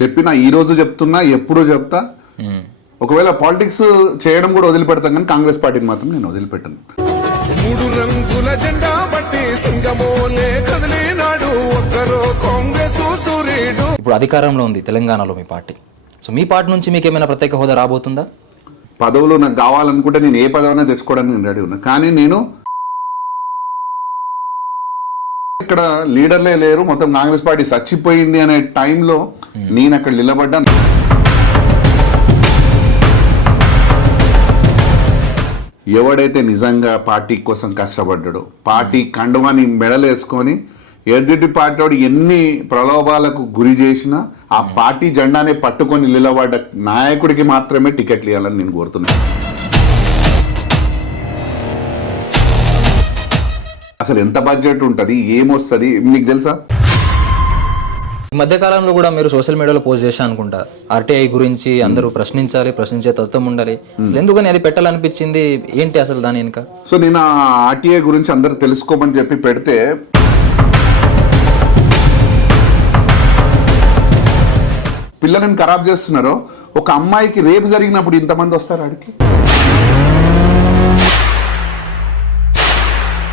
చెప్పినా ఈ రోజు చెప్తున్నా, ఎప్పుడూ చెప్తా. ఒకవేళ పాలిటిక్స్ చేయడం కూడా వదిలిపెడతాం, కానీ కాంగ్రెస్ పార్టీని మాత్రం నేను వదిలిపెట్టాను. మూడు రంగుల జెండా బట్టి సింగమోలే కదిలినాడు ఒక్కరో కాంగ్రెస్ సూర్యుడు. ఇప్పుడు అధికారంలో ఉంది తెలంగాణలో మీ పార్టీ. సో మీ పార్టీ నుంచి మీకు ఏమైనా ప్రత్యేక హోదా రాబోతుందా? పదవులు నాకు కావాలనుకుంటే నేను ఏ పదవైనా తెచ్చుకోవడానికి నేను రెడీ ఉన్నా. కానీ నేను ఇక్కడ లీడర్లే లేరు, మొత్తం కాంగ్రెస్ పార్టీ చచ్చిపోయింది అనే టైంలో నేను అక్కడ నిలబడ్డాను. ఎవడైతే నిజంగా పార్టీ కోసం కష్టపడ్డాడో, పార్టీ కండువాని మెడలేసుకొని ఎదుటి పార్టీ వాడు ఎన్ని ప్రలోభాలకు గురి చేసినా ఆ పార్టీ జెండానే పట్టుకొని నిలబడ్డ నాయకుడికి మాత్రమే టికెట్లు ఇవ్వాలని నేను కోరుతున్నాను. అసలు ఎంత బడ్జెట్ ఉంటుంది, ఏమొస్తుంది మీకు తెలుసా? ఈ మధ్యకాలంలో కూడా మీరు సోషల్ మీడియాలో పోస్ట్ చేశా అనుకుంటా, ఆర్టీఐ గురించి అందరూ ప్రశ్నించాలి, ప్రశ్నించే తత్వం ఉండాలి. అసలు ఎందుకని అది పెట్టాలనిపించింది, ఏంటి అసలు దాని వెనుక? సో నేను ఆర్టీఐ గురించి అందరూ తెలుసుకోమని చెప్పి పెడితే పిల్లలను ఖరాబ్ చేస్తున్నారు. ఒక అమ్మాయికి రేపు జరిగినప్పుడు ఇంతమంది వస్తారు ఆడికి.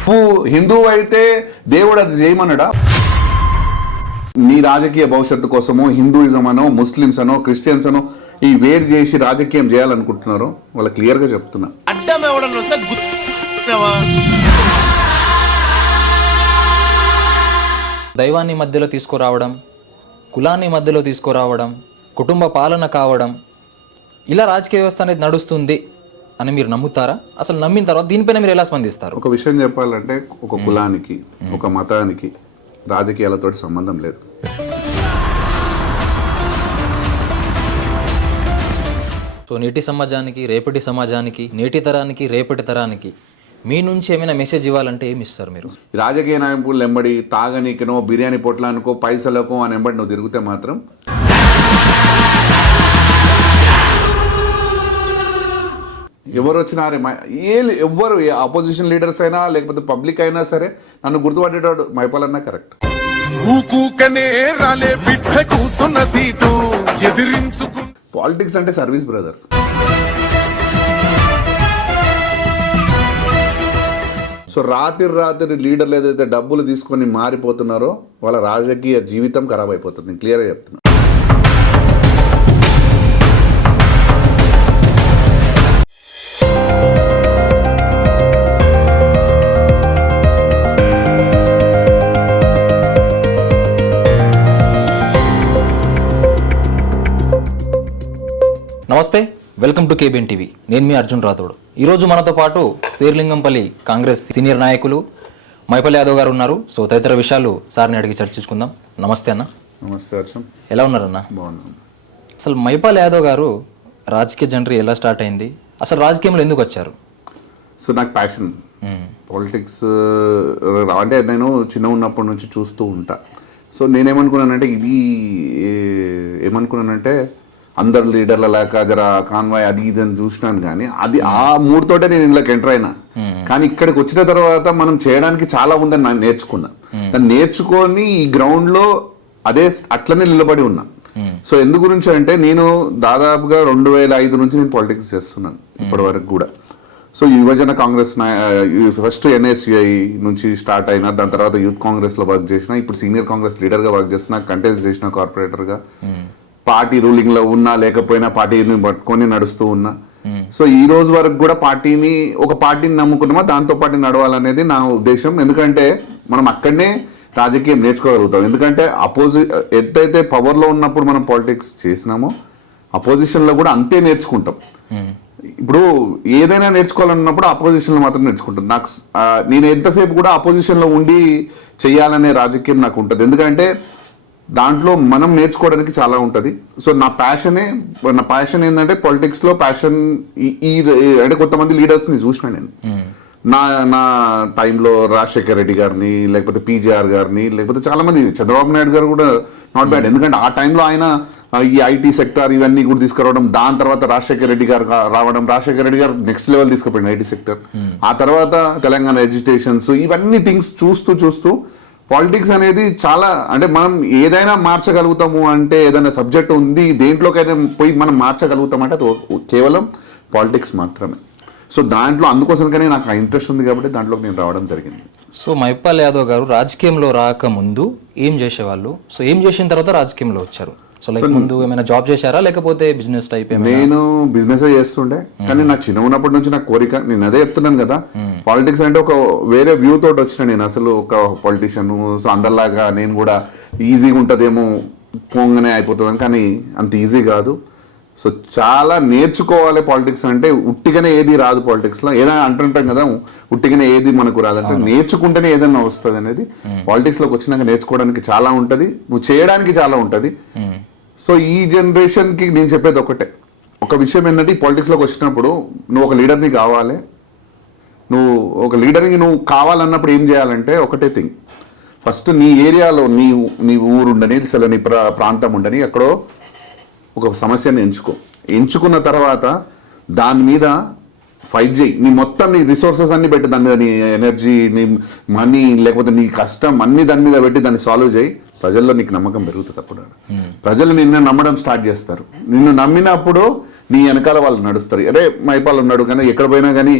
నువ్వు హిందువు అయితే దేవుడు అది చేయమన్నాడా? నీ రాజకీయ భవిష్యత్తు కోసమో హిందూయిజం అనో, ముస్లిమ్స్ అనో, క్రిస్టియన్స్ అనో ఈ వేరు చేసి రాజకీయం చేయాలనుకుంటున్నారో వాళ్ళ క్లియర్ గా చెప్తున్నా. దైవాన్ని మధ్యలో తీసుకురావడం, కులాన్ని మధ్యలో తీసుకురావడం, కుటుంబ పాలన కావడం, ఇలా రాజకీయ వ్యవస్థ అనేది నడుస్తుంది అని మీరు నమ్ముతారా? అసలు నమ్మిన తర్వాత దీనిపైన మీరు ఎలా స్పందిస్తారు? ఒక విషయం చెప్పాలంటే, ఒక కులానికి, ఒక మతానికి రాజకీయాలతో సంబంధం లేదు. సో నేటి సమాజానికి, రేపటి సమాజానికి, నేటి తరానికి, రేపటి తరానికి మీ నుంచి ఏమైనా మెసేజ్ ఇవ్వాలంటే ఏమి ఇస్తారు మీరు? రాజకీయ నాయకులు ఎంబడి తాగనీకనో, బిర్యానీ పొట్లానికో, పైసలకో అని ఎంబడి నువ్వు తిరిగితే మాత్రం ఎవరు వచ్చినారే ఎవ్వరు అపోజిషన్ లీడర్స్ అయినా లేకపోతే పబ్లిక్ అయినా సరే నన్ను గుర్తుపట్టేటాడు మైపాలన్నా కరెక్ట్. పాలిటిక్స్ అంటే సర్వీస్ బ్రదర్. సో రాత్రి లీడర్లు ఏదైతే డబ్బులు తీసుకొని మారిపోతున్నారో వాళ్ళ రాజకీయ జీవితం ఖరాబ్ అయిపోతుంది. నేను క్లియర్గా చెప్తున్నా. నమస్తే, వెల్కమ్ టు కేబిఎన్ టీవీ. నేను మీ అర్జున్ రాథోడ్. ఈరోజు మనతో పాటు శేర్లింగంపల్లి కాంగ్రెస్ సీనియర్ నాయకులు మైపాల్ యాదవ్ గారు ఉన్నారు. సో తదితర విషయాలు సార్ని అడిగి చర్చించుకుందాం. నమస్తే అన్న. నమస్తే అర్జున్. ఎలా ఉన్నారన్న? బాగున్నాను. అసలు మైపాల్ యాదవ్ గారు రాజకీయ జర్నీ ఎలా స్టార్ట్ అయింది, అసలు రాజకీయంలో ఎందుకు వచ్చారు? సో నాకు ప్యాషన్ పాలిటిక్స్ అంటే నేను చిన్న ఉన్నప్పటి నుంచి చూస్తూ ఉంటా. సో నేనేమనుకున్నానంటే ఏమనుకున్నానంటే అందరు లీడర్ల లేక జర కాన్వాయ్ అది ఇది అని చూసినాను, కానీ అది ఆ మూడుతోటే నేను ఇంట్లోకి ఎంటర్ అయినా. కానీ ఇక్కడికి వచ్చిన తర్వాత మనం చేయడానికి చాలా ఉందని నేను నేర్చుకున్నా. దాన్ని నేర్చుకొని ఈ గ్రౌండ్ లో అట్లనే నిలబడి ఉన్నా. సో ఎందు గురించి అంటే నేను దాదాపుగా 2005 నుంచి నేను పాలిటిక్స్ చేస్తున్నాను ఇప్పటి వరకు కూడా. సో యువజన కాంగ్రెస్ ఫస్ట్ NSUI నుంచి స్టార్ట్ అయినా, దాని తర్వాత యూత్ కాంగ్రెస్ లో వర్క్ చేసిన, ఇప్పుడు సీనియర్ కాంగ్రెస్ లీడర్ గా వర్క్ చేసిన, కంటెస్ట్ చేసిన కార్పొరేటర్ గా, పార్టీ రూలింగ్ లో ఉన్నా లేకపోయినా పార్టీని పట్టుకొని నడుస్తూ ఉన్నా. సో ఈ రోజు వరకు కూడా ఒక పార్టీని నమ్ముకున్నామా దాంతో పాటు నడవాలనేది నా ఉద్దేశం. ఎందుకంటే మనం అక్కడనే రాజకీయం నేర్చుకోగలుగుతాం. ఎందుకంటే ఎంతైతే పవర్ లో ఉన్నప్పుడు మనం పాలిటిక్స్ చేసినామో అపోజిషన్ లో కూడా అంతే నేర్చుకుంటాం. ఇప్పుడు ఏదైనా నేర్చుకోవాలన్నప్పుడు అపోజిషన్ లో మాత్రం నేర్చుకుంటాను. నేను ఎంతసేపు కూడా అపోజిషన్ లో ఉండి చెయ్యాలనే రాజకీయం నాకు ఉంటుంది. ఎందుకంటే దాంట్లో మనం నేర్చుకోవడానికి చాలా ఉంటుంది. సో నా ప్యాషన్ ఏంటంటే పాలిటిక్స్ లో ప్యాషన్ అంటే కొంతమంది లీడర్స్ ని చూసిన నేను నా టైంలో రాజశేఖర రెడ్డి గారిని, లేకపోతే PGR గారిని, లేకపోతే చాలా మంది, చంద్రబాబు నాయుడు గారు కూడా నాట్ బ్యాడ్. ఎందుకంటే ఆ టైంలో ఆయన ఈ IT సెక్టర్ ఇవన్నీ కూడా తీసుకురావడం, దాని తర్వాత రాజశేఖర రెడ్డి గారు రావడం, రాజశేఖర రెడ్డి గారు నెక్స్ట్ లెవెల్ తీసుకుపోయింది IT సెక్టర్. ఆ తర్వాత తెలంగాణ ఎడ్యుకేషన్స్, ఇవన్నీ థింగ్స్ చూస్తూ పాలిటిక్స్ అనేది చాలా అంటే మనం ఏదైనా మార్చగలుగుతాము అంటే ఏదైనా సబ్జెక్ట్ ఉంది దేంట్లోకైనా పోయి మనం మార్చగలుగుతాం అంటే అది కేవలం పాలిటిక్స్ మాత్రమే. సో దాంట్లో అందుకోసంగానే నాకు ఆ ఇంట్రెస్ట్ ఉంది కాబట్టి దాంట్లోకి నేను రావడం జరిగింది. సో మైపాల్ యాదవ్ గారు రాజకీయంలో రాకముందు ఏం చేసేవాళ్ళు, సో ఏం చేసిన తర్వాత రాజకీయంలో వచ్చారు? సో లైక్ ముందు ఏమైనా జాబ్ చేశారా లేకపోతే బిజినెస్ టైప్? నేను బిజినెస్ చేస్తుండే, కానీ నాకు చిన్న ఉన్నప్పటి నుంచి నాకు కోరిక, నేను అదే చెప్తున్నాను కదా, పాలిటిక్స్ అంటే ఒక వేరే వ్యూ తోటి వచ్చిన నేను అసలు ఒక పొలిటీషియన్. సో అందరిలాగా నేను కూడా ఈజీగా ఉంటుందేమో పోగానే అయిపోతుంది, కానీ అంత ఈజీ కాదు. సో చాలా నేర్చుకోవాలి పాలిటిక్స్ అంటే. ఉట్టిగానే ఏది రాదు పాలిటిక్స్లో, ఏదైనా అంటుంటాం కదా ఉట్టిగానే ఏది మనకు రాదంటే నేర్చుకుంటేనే ఏదైనా వస్తుంది అనేది. పాలిటిక్స్లోకి వచ్చినాక నేర్చుకోవడానికి చాలా ఉంటుంది, నువ్వు చేయడానికి చాలా ఉంటుంది. సో ఈ జనరేషన్కి నేను చెప్పేది ఒకటే, ఒక విషయం ఏంటంటే ఈ పాలిటిక్స్లోకి వచ్చినప్పుడు నువ్వు ఒక లీడర్ని కావాలి. నువ్వు ఒక లీడర్ని నువ్వు కావాలన్నప్పుడు ఏం చేయాలంటే ఒకటే థింగ్, ఫస్ట్ నీ ఏరియాలో నీ ఊరు ఉండని అసలు నీ ప్రాంతం ఉండని ఎక్కడో ఒక సమస్యను ఎంచుకున్న తర్వాత దాని మీద ఫైట్ చేయి. నీ రిసోర్సెస్ అన్ని పెట్టి దాని మీద, నీ ఎనర్జీ, నీ మనీ, లేకపోతే నీ కష్టం అన్ని దాని మీద పెట్టి దాన్ని సాల్వ్ చేయి. ప్రజల్లో నీకు నమ్మకం పెరుగుతుంది. అప్పుడు ప్రజలు నిన్ను నమ్మడం స్టార్ట్ చేస్తారు. నిన్ను నమ్మినప్పుడు నీ వెనకాల వాళ్ళు నడుస్తారు. అరే మైపాల్ ఉన్నాడు కానీ ఎక్కడ పోయినా కానీ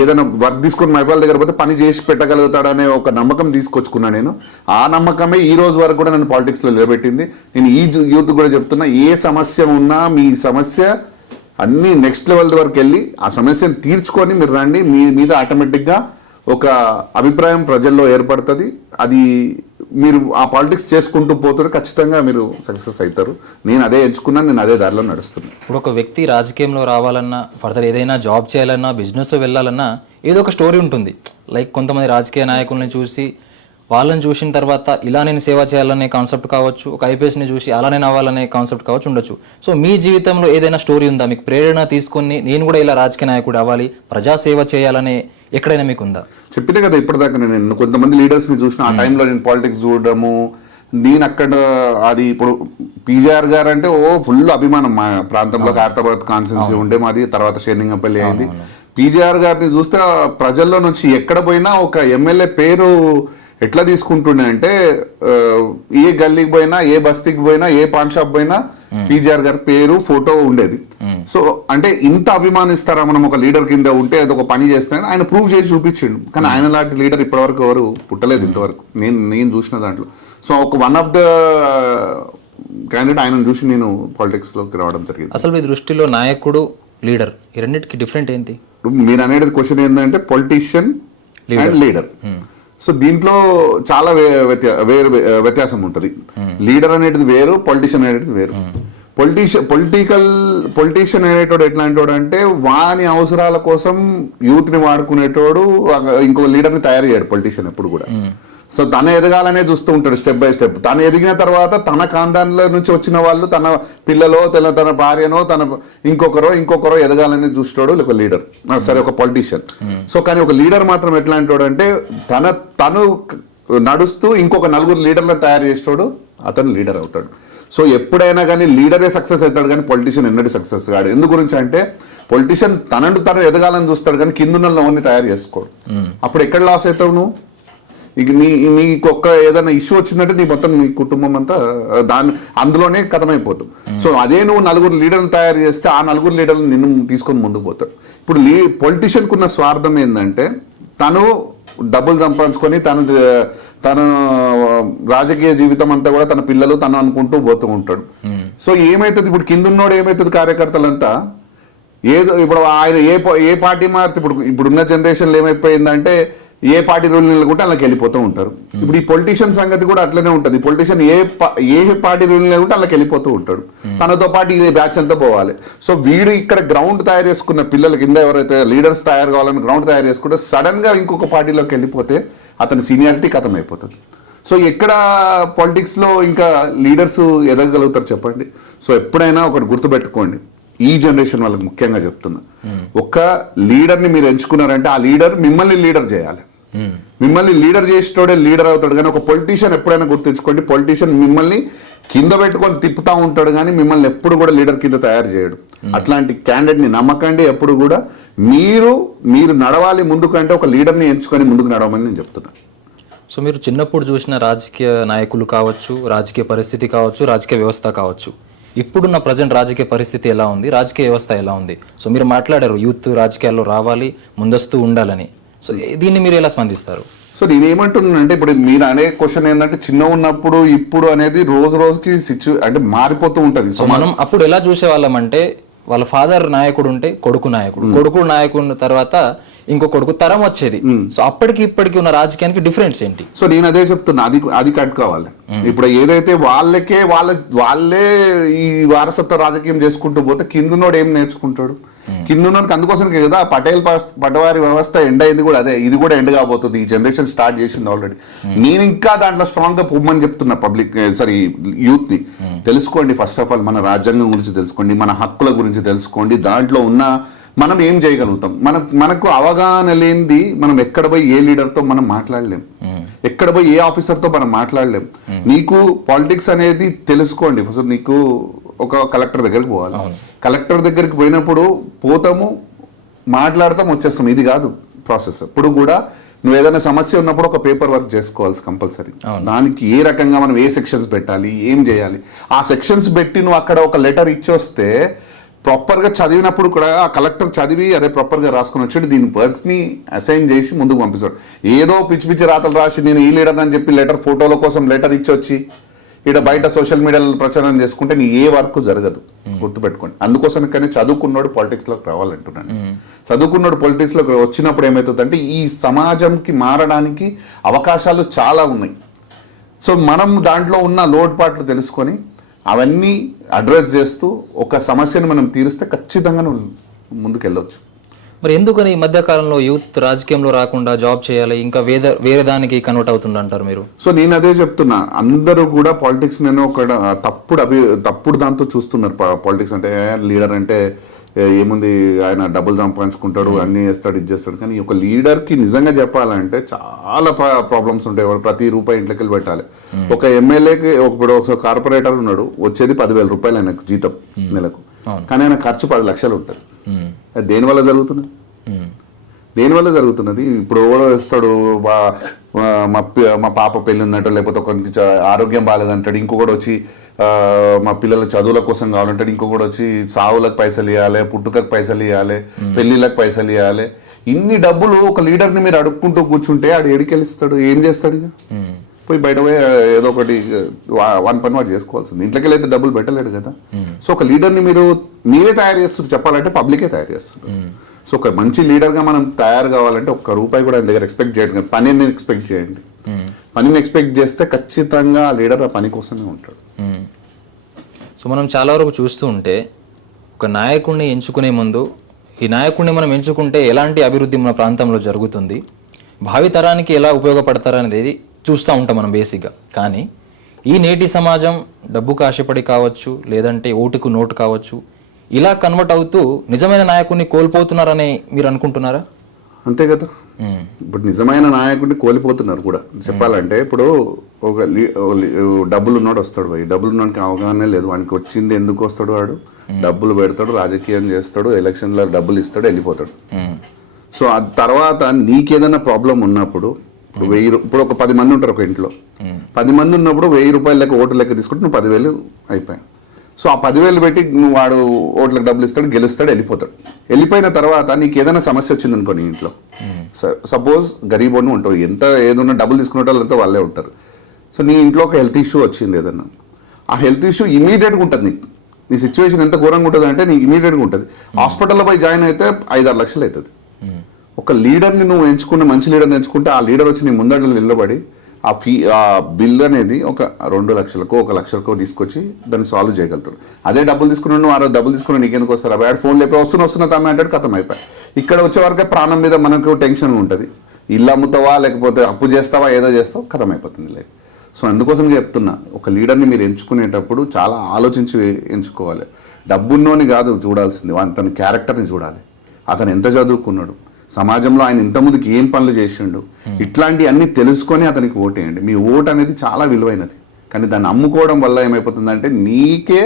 ఏదైనా వర్క్ తీసుకుని మైపాల్ దగ్గర పోతే పని చేసి పెట్టగలుగుతాడనే ఒక నమ్మకం తీసుకొచ్చుకున్నా నేను. ఆ నమ్మకమే ఈ రోజు వరకు కూడా నన్ను పాలిటిక్స్లో నిలబెట్టింది. నేను ఈ యూత్ కూడా చెప్తున్నా, ఏ సమస్య ఉన్నా మీ సమస్య అన్ని నెక్స్ట్ లెవెల్ వరకు వెళ్ళి ఆ సమస్యను తీర్చుకొని మీరు రండి. మీ మీద ఆటోమేటిక్గా ఒక అభిప్రాయం ప్రజల్లో ఏర్పడుతుంది. అది మీరు ఆ పాలిటిక్స్ చేసుకుంటూ పోతుంటే ఖచ్చితంగా మీరు సక్సెస్ అవుతారు. నేను అదే ఎంచుకున్నాను, నేను అదే దారిలో నడుస్తున్నాను. ఇప్పుడు ఒక వ్యక్తి రాజకీయంలో రావాలన్నా, ఫర్దర్ ఏదైనా జాబ్ చేయాలన్నా, బిజినెస్ వెళ్ళాలన్నా ఏదో ఒక స్టోరీ ఉంటుంది. లైక్ కొంతమంది రాజకీయ నాయకుల్ని చూసి వాళ్ళని చూసిన తర్వాత ఇలా నేను సేవ చేయాలనే కాన్సెప్ట్ కావచ్చు, ఒక ఐపీఎస్ని చూసి అలా నేను అవ్వాలనే కాన్సెప్ట్ కావచ్చు ఉండొచ్చు. సో మీ జీవితంలో ఏదైనా స్టోరీ ఉందా, మీకు ప్రేరణ తీసుకొని నేను కూడా ఇలా రాజకీయ నాయకుడు అవ్వాలి, ప్రజాసేవ చేయాలనే ఎక్కడైనా మీకు ఉందా? చెప్పినా కదా ఇప్పటిదాకా నేను కొంతమంది లీడర్స్ని చూసిన ఆ టైంలో నేను పాలిటిక్స్ చూడడము. నేను అక్కడ అది ఇప్పుడు పీజీఆర్ గారు అంటే ఫుల్ అభిమానం. మా ప్రాంతంలో ఖైరతాబాద్ కాన్స్టిట్యున్సీ ఉండే మాది, తర్వాత షేర్లింగంపల్లి అయింది. పీజీఆర్ గారిని చూస్తే ప్రజల్లో నుంచి ఎక్కడ పోయినా ఒక ఎమ్మెల్యే పేరు ఎట్లా తీసుకుంటుండే అంటే ఏ గల్లీకి పోయినా, ఏ బస్తీకి పోయినా, ఏ పాన్ షాప్ పోయినా పీజీఆర్ గారి పేరు, ఫోటో ఉండేది. సో అంటే ఇంత అభిమానిస్తారా మనం ఒక లీడర్ కింద ఉంటే, అది ఒక పని చేస్తే ఆయన ప్రూవ్ చేసి చూపించిండు. కానీ ఆయన లాంటి లీడర్ ఇప్పటివరకు ఎవరు పుట్టలేదు ఇంతవరకు నేను చూసిన దాంట్లో. సో ఒక వన్ ఆఫ్ ద క్యాండిడేట్ ఆయనను చూసి నేను పాలిటిక్స్లోకి రావడం జరిగింది. అసలు మీ దృష్టిలో నాయకుడు, లీడర్ ఈ రెండింటికి డిఫరెంట్ ఏంటి? మీరు అనేది క్వశ్చన్ ఏంటంటే పొలిటీషియన్ అండ్ లీడర్. సో దీంట్లో చాలా వేరు వ్యత్యాసం ఉంటుంది. లీడర్ అనేది వేరు, పొలిటీషియన్ అనేది వేరు. పొలిటీషియన్ అనేటోడు ఎట్లాంటోడు అంటే వాని అవసరాల కోసం యూత్ని వాడుకునేటోడు. ఇంకో లీడర్ని తయారు చేయడు పొలిటీషియన్ ఎప్పుడు కూడా. సో తన ఎదగాలనే చూస్తూ ఉంటాడు స్టెప్ బై స్టెప్. తను ఎదిగిన తర్వాత తన ఖాందాన్ల నుంచి వచ్చిన వాళ్ళు, తన పిల్లలో, తన భార్యనో, తన ఇంకొకరో ఎదగాలని చూస్తాడు ఒక లీడర్, సరే ఒక పొలిటీషియన్. సో కానీ ఒక లీడర్ మాత్రం ఎట్లాంటోడు అంటే తను నడుస్తూ ఇంకొక నలుగురు లీడర్లను తయారు చేస్తాడు, అతను లీడర్ అవుతాడు. సో ఎప్పుడైనా కానీ లీడరే సక్సెస్ అవుతాడు, కానీ పొలిటీషియన్ ఎన్నడూ సక్సెస్ కాడు. ఎందు గురించి అంటే పొలిటీషియన్ తను ఎదగాలని చూస్తాడు, కానీ కిందున్న ఎవరిని తయారు చేసుకోడు. అప్పుడు ఎక్కడ లాస్ అవుతావు నువ్వు? ఇక నీకు ఒక్క ఏదైనా ఇష్యూ వచ్చినట్టు నీ మొత్తం నీ కుటుంబం అంతా అందులోనే కథమైపోతాం. సో అదే నువ్వు నలుగురు లీడర్లు తయారు చేస్తే ఆ నలుగురు లీడర్లు నిన్ను తీసుకొని ముందుకు పోతారు. ఇప్పుడు పొలిటీషియన్కు ఉన్న స్వార్థం ఏంటంటే తను డబ్బులు సంపాదించుకొని తన రాజకీయ జీవితం అంతా కూడా తన పిల్లలు తను అనుకుంటూ పోతూ ఉంటాడు. సో ఏమైతుంది ఇప్పుడు కిందున్నోడు ఏమైతుంది, కార్యకర్తలంతా ఏదో ఇప్పుడు ఆయన ఏ పార్టీ మారితే ఇప్పుడున్న జనరేషన్లో ఏమైపోయిందంటే ఏ పార్టీ రూల్ నిలకుంటే అలాకి వెళ్ళిపోతూ ఉంటారు. ఇప్పుడు ఈ పొలిటీషియన్ సంగతి కూడా అట్లనే ఉంటుంది. పొలిటీషియన్ ఏ పార్టీ రూల్ నిలకుంటే అలాకి వెళ్ళిపోతూ ఉంటాడు. తనతో పాటు ఈ బ్యాచ్ అంతా పోవాలి. సో వీడు ఇక్కడ గ్రౌండ్ తయారు చేసుకున్న పిల్లల కింద ఎవరైతే లీడర్స్ తయారు కావాలని గ్రౌండ్ తయారు చేసుకుంటే సడన్ గా ఇంకొక పార్టీలోకి వెళ్ళిపోతే అతని సీనియారిటీ ఖతం అయిపోతుంది. సో ఎక్కడ పాలిటిక్స్లో ఇంకా లీడర్స్ ఎదగలుగుతారు చెప్పండి? సో ఎప్పుడైనా ఒకటి గుర్తుపెట్టుకోండి, ఈ జనరేషన్ వాళ్ళకి ముఖ్యంగా చెప్తున్నా, ఒక లీడర్ని మీరు ఎంచుకున్నారంటే ఆ లీడర్ మిమ్మల్ని లీడర్ చేయాలి. మిమ్మల్ని లీడర్ చేసేటోడే లీడర్ అవుతాడు. కానీ ఒక పొలిటీషియన్ ఎప్పుడైనా గుర్తుంచుకోండి, పొలిటీషియన్ మిమ్మల్ని కింద పెట్టుకొని తిప్పుతా ఉంటాడు, కానీ మిమ్మల్ని ఎప్పుడు కూడా లీడర్ కింద తయారు చేయడు. అట్లాంటి క్యాండిడేట్ని నమ్మకండి. ఎప్పుడు కూడా మీరు నడవాలి ముందుకంటే ఒక లీడర్ని ఎంచుకొని ముందుకు నడవమని నేను చెప్తున్నా. సో మీరు చిన్నప్పుడు చూసిన రాజకీయ నాయకులు కావచ్చు, రాజకీయ పరిస్థితి కావచ్చు, రాజకీయ వ్యవస్థ కావచ్చు, ఇప్పుడున్న ప్రజెంట్ రాజకీయ పరిస్థితి ఎలా ఉంది, రాజకీయ వ్యవస్థ ఎలా ఉంది? సో మీరు మాట్లాడారు యూత్ రాజకీయాల్లో రావాలి, ముందస్తూ ఉండాలని. సో దీన్ని మీరు ఎలా స్పందిస్తారు? సో నేనేమంటున్నానంటే ఇప్పుడు మీరు అనే క్వశ్చన్ ఏంటంటే చిన్న ఉన్నప్పుడు ఇప్పుడు అనేది రోజు రోజుకి అంటే మారిపోతూ ఉంటది. సో మనం అప్పుడు ఎలా చూసేవాళ్ళం అంటే వాళ్ళ ఫాదర్ నాయకుడు ఉంటే కొడుకు నాయకుడు తర్వాత ఇంకో కొడుకు తరం వచ్చేది. సో అప్పటికి ఇప్పటికి ఉన్న రాజకీయానికి డిఫరెన్స్ ఏంటి? సో నేను అదే చెప్తున్నా, అది కట్ కావాలి. ఇప్పుడు ఏదైతే వాళ్ళే ఈ వారసత్వ రాజకీయం చేసుకుంటూ పోతే కిందనోడు ఏం నేర్చుకుంటాడు? కిందనోడికి అందుకోసం కదా పటవారి వ్యవస్థ ఎండ్ అయింది కూడా అదే. ఇది కూడా ఎండ్ కాబోతుంది. ఈ జనరేషన్ స్టార్ట్ చేసింది ఆల్రెడీ. నేను ఇంకా దాంట్లో స్ట్రాంగ్ గా పొమ్మని చెప్తున్నా యూత్ ని. తెలుసుకోండి, ఫస్ట్ ఆఫ్ ఆల్ మన రాజ్యాంగం గురించి తెలుసుకోండి, మన హక్కుల గురించి తెలుసుకోండి. దాంట్లో ఉన్న మనం ఏం చేయగలుగుతాం, మనకు అవగాహన లేనిది మనం ఎక్కడ పోయి ఏ లీడర్తో మనం మాట్లాడలేం, ఎక్కడ పోయి ఏ ఆఫీసర్తో మనం మాట్లాడలేం. నీకు పాలిటిక్స్ అనేది తెలుసుకోండి. ఫస్ట్ నీకు ఒక కలెక్టర్ దగ్గరికి పోవాలి. కలెక్టర్ దగ్గరికి పోయినప్పుడు పోతాము, మాట్లాడతాం, వచ్చేస్తాం. ఇది కాదు ప్రాసెస్. ఇప్పుడు కూడా నువ్వు ఏదైనా సమస్య ఉన్నప్పుడు ఒక పేపర్ వర్క్ చేసుకోవాల్సి కంపల్సరీ. దానికి ఏ రకంగా మనం ఏ సెక్షన్స్ పెట్టాలి, ఏం చేయాలి, ఆ సెక్షన్స్ పెట్టి నువ్వు అక్కడ ఒక లెటర్ ఇచ్చి వస్తే ప్రాపర్గా చదివినప్పుడు కూడా ఆ కలెక్టర్ చదివి అరే ప్రాపర్గా రాసుకొని వచ్చాడు, దీని వర్క్ని అసైన్ చేసి ముందుకు పంపిస్తాడు. ఏదో పిచ్చి రాతలు రాసి నేను ఈ లీడర్ అని చెప్పి లెటర్ ఫోటోల కోసం లెటర్ ఇచ్చి వచ్చి ఇక్కడ బయట సోషల్ మీడియాలో ప్రచారం చేసుకుంటే నీ ఏ వర్క్ జరగదు. గుర్తుపెట్టుకోండి. అందుకోసం కానీ చదువుకున్నాడు పాలిటిక్స్లోకి రావాలంటున్నాను. చదువుకున్నాడు పాలిటిక్స్లోకి వచ్చినప్పుడు ఏమవుతుందంటే ఈ సమాజంకి మారడానికి అవకాశాలు చాలా ఉన్నాయి. సో మనం దాంట్లో ఉన్న లోటుపాట్లు తెలుసుకొని అవన్నీ అడ్రస్ చేస్తూ ఒక సమస్యను మనం తీరుస్తే ఖచ్చితంగా నువ్వు ముందుకెళ్ళొచ్చు. మరి ఎందుకని ఈ మధ్య కాలంలో యూత్ రాజకీయంలో రాకుండా జాబ్ చేయాలి, ఇంకా వేరే దానికి కన్వర్ట్ అవుతుందంటారు మీరు? సో నేను అదే చెప్తున్నా, అందరూ కూడా పాలిటిక్స్ నేను ఒక తప్పుడు దాంతో చూస్తున్నారు. పాలిటిక్స్ అంటే లీడర్ అంటే ఏముంది, ఆయన డబ్బులు సంపాదించుకుంటాడు, అన్ని చేస్తాడు, ఇది చేస్తాడు. కానీ ఒక లీడర్కి నిజంగా చెప్పాలంటే చాలా ప్రాబ్లమ్స్ ఉంటాయి. ప్రతి రూపాయి ఇంట్లోకి వెళ్ళి పెట్టాలి. ఒక ఎమ్మెల్యేకి ఇప్పుడు ఒక కార్పొరేటర్ ఉన్నాడు, వచ్చేది 10,000 రూపాయలు ఆయనకు జీతం నెలకు. కానీ ఆయన ఖర్చు 10 లక్షలు ఉంటుంది. అది దేనివల్ల జరుగుతున్నది? దేనివల్ల జరుగుతున్నది? ఇప్పుడు ఎవడో వస్తాడు, మా పాప పెళ్ళి ఉందంటాడు, లేకపోతే ఒకరికి ఆరోగ్యం బాగాలేదంటాడు, ఇంకొకటి వచ్చి మా పిల్లల చదువుల కోసం కావాలంటాడు, ఇంకొకటి వచ్చి సావులకు పైసలు ఇవ్వాలి, పుట్టుకకు పైసలు ఇవ్వాలి, పెళ్లిళ్ళకి పైసలు ఇవ్వాలి. ఇన్ని డబ్బులు ఒక లీడర్ని మీరు అడుక్కుంటూ కూర్చుంటే ఆడు ఏడికెళ్ళిస్తాడు? ఏం చేస్తాడు? ఇక పోయి బయట పోయి ఏదో ఒకటి వన్ పని వాడు చేసుకోవాల్సింది. ఇంట్లోకి వెళ్ళి అయితే డబ్బులు పెట్టలేడు కదా. సో ఒక లీడర్ని మీరే తయారు చేస్తారు, చెప్పాలంటే పబ్లికే తయారు చేస్తారు. సో ఒక మంచి లీడర్గా మనం తయారు కావాలంటే ఒక్క రూపాయి కూడా ఆయన దగ్గర ఎక్స్పెక్ట్ చేయడం, పనిని ఎక్స్పెక్ట్ చేయండి. పనిని ఎక్స్పెక్ట్ చేస్తే ఖచ్చితంగా ఆ లీడర్ ఆ పని కోసమే ఉంటాడు. సో మనం చాలా వరకు చూస్తూ ఉంటే ఒక నాయకుడిని ఎంచుకునే ముందు ఈ నాయకుడిని మనం ఎంచుకుంటే ఎలాంటి అభివృద్ధి మన ప్రాంతంలో జరుగుతుంది, భావితరానికి ఎలా ఉపయోగపడతారనేది చూస్తూ ఉంటాం మనం బేసిక్గా. కానీ ఈ నేటి సమాజం డబ్బుకు ఆశపడి కావచ్చు, లేదంటే ఓటుకు నోటు కావచ్చు, ఇలా కన్వర్ట్ అవుతూ నిజమైన నాయకుడిని కోల్పోతున్నారని మీరు అనుకుంటున్నారా? అంతే కదా. ఇప్పుడు నిజమైన నాయకుడిని కోల్పోతున్నారు కూడా. చెప్పాలంటే ఇప్పుడు ఒక డబ్బులు ఉన్నాడు వస్తాడు, డబ్బులు ఉన్నాడికి అవగాహన లేదు. వానికి వచ్చింది ఎందుకు వస్తాడు? వాడు డబ్బులు పెడతాడు, రాజకీయం చేస్తాడు, ఎలక్షన్లో డబ్బులు ఇస్తాడు, వెళ్ళిపోతాడు. సో ఆ తర్వాత నీకేదైనా ప్రాబ్లం ఉన్నప్పుడు ఇప్పుడు ఒక 10 మంది ఉంటారు ఒక ఇంట్లో. 10 మంది ఉన్నప్పుడు 1000 రూపాయల లెక్క ఓటు లెక్క తీసుకుంటే నువ్వు 10,000 అయిపోయాయి. సో ఆ 10,000 పెట్టి నువ్వు వాడు ఓట్లకు డబ్బులు ఇస్తాడు, గెలుస్తాడు, వెళ్ళిపోతాడు. వెళ్ళిపోయిన తర్వాత నీకు ఏదైనా సమస్య వచ్చింది అనుకో నీ ఇంట్లో, సపోజ్ గరీబోని ఉంటావు, ఎంత ఏదన్నా డబ్బులు తీసుకునే వాళ్ళంతా వాళ్ళే ఉంటారు. సో నీ ఇంట్లో ఒక హెల్త్ ఇష్యూ వచ్చింది ఏదన్నా, ఆ హెల్త్ ఇష్యూ ఇమీడియట్గా ఉంటుంది. నీకు నీ సిచ్యువేషన్ ఎంత ఘోరంగా ఉంటుంది అంటే నీకు ఇమీడియట్గా ఉంటుంది. హాస్పిటల్లో పోయి జాయిన్ అయితే 5-6 లక్షలు అవుతుంది. ఒక లీడర్ని నువ్వు ఎంచుకున్న మంచి లీడర్ని ఎంచుకుంటే ఆ లీడర్ వచ్చి నీ ముందట్లో నిలబడి ఆ బిల్ అనేది ఒక 2 లక్షలకో 1 లక్షలకో తీసుకొచ్చి దాన్ని సాల్వ్ చేయగలుగుతాడు. అదే డబ్బులు తీసుకున్నాను, నువ్వు ఆ డబ్బులు తీసుకున్నా నీకెందుకు వస్తారు? అవి ఫోన్ లేపి వస్తున్నా తమ్మ అంటాడు, కథం అయిపోయి. ఇక్కడ వచ్చే వరకే ప్రాణం మీద మనకు టెన్షన్ ఉంటుంది. ఇల్లు అమ్ముతావా లేకపోతే అప్పు చేస్తావా, ఏదో చేస్తావా, కథం అయిపోతుంది లైఫ్. సో అందుకోసం చెప్తున్నా, ఒక లీడర్ని మీరు ఎంచుకునేటప్పుడు చాలా ఆలోచించి ఎంచుకోవాలి. డబ్బున్నోని కాదు చూడాల్సింది, అతని క్యారెక్టర్ని చూడాలి. అతను ఎంత చదువుకున్నాడు, సమాజంలో ఆయన ఇంతకుముందుకు ఏం పనులు చేసిండు, ఇట్లాంటి అన్ని తెలుసుకొని అతనికి ఓటేయండి. మీ ఓటు అనేది చాలా విలువైనది. కానీ దాన్ని అమ్ముకోవడం వల్ల ఏమైపోతుందంటే నీకే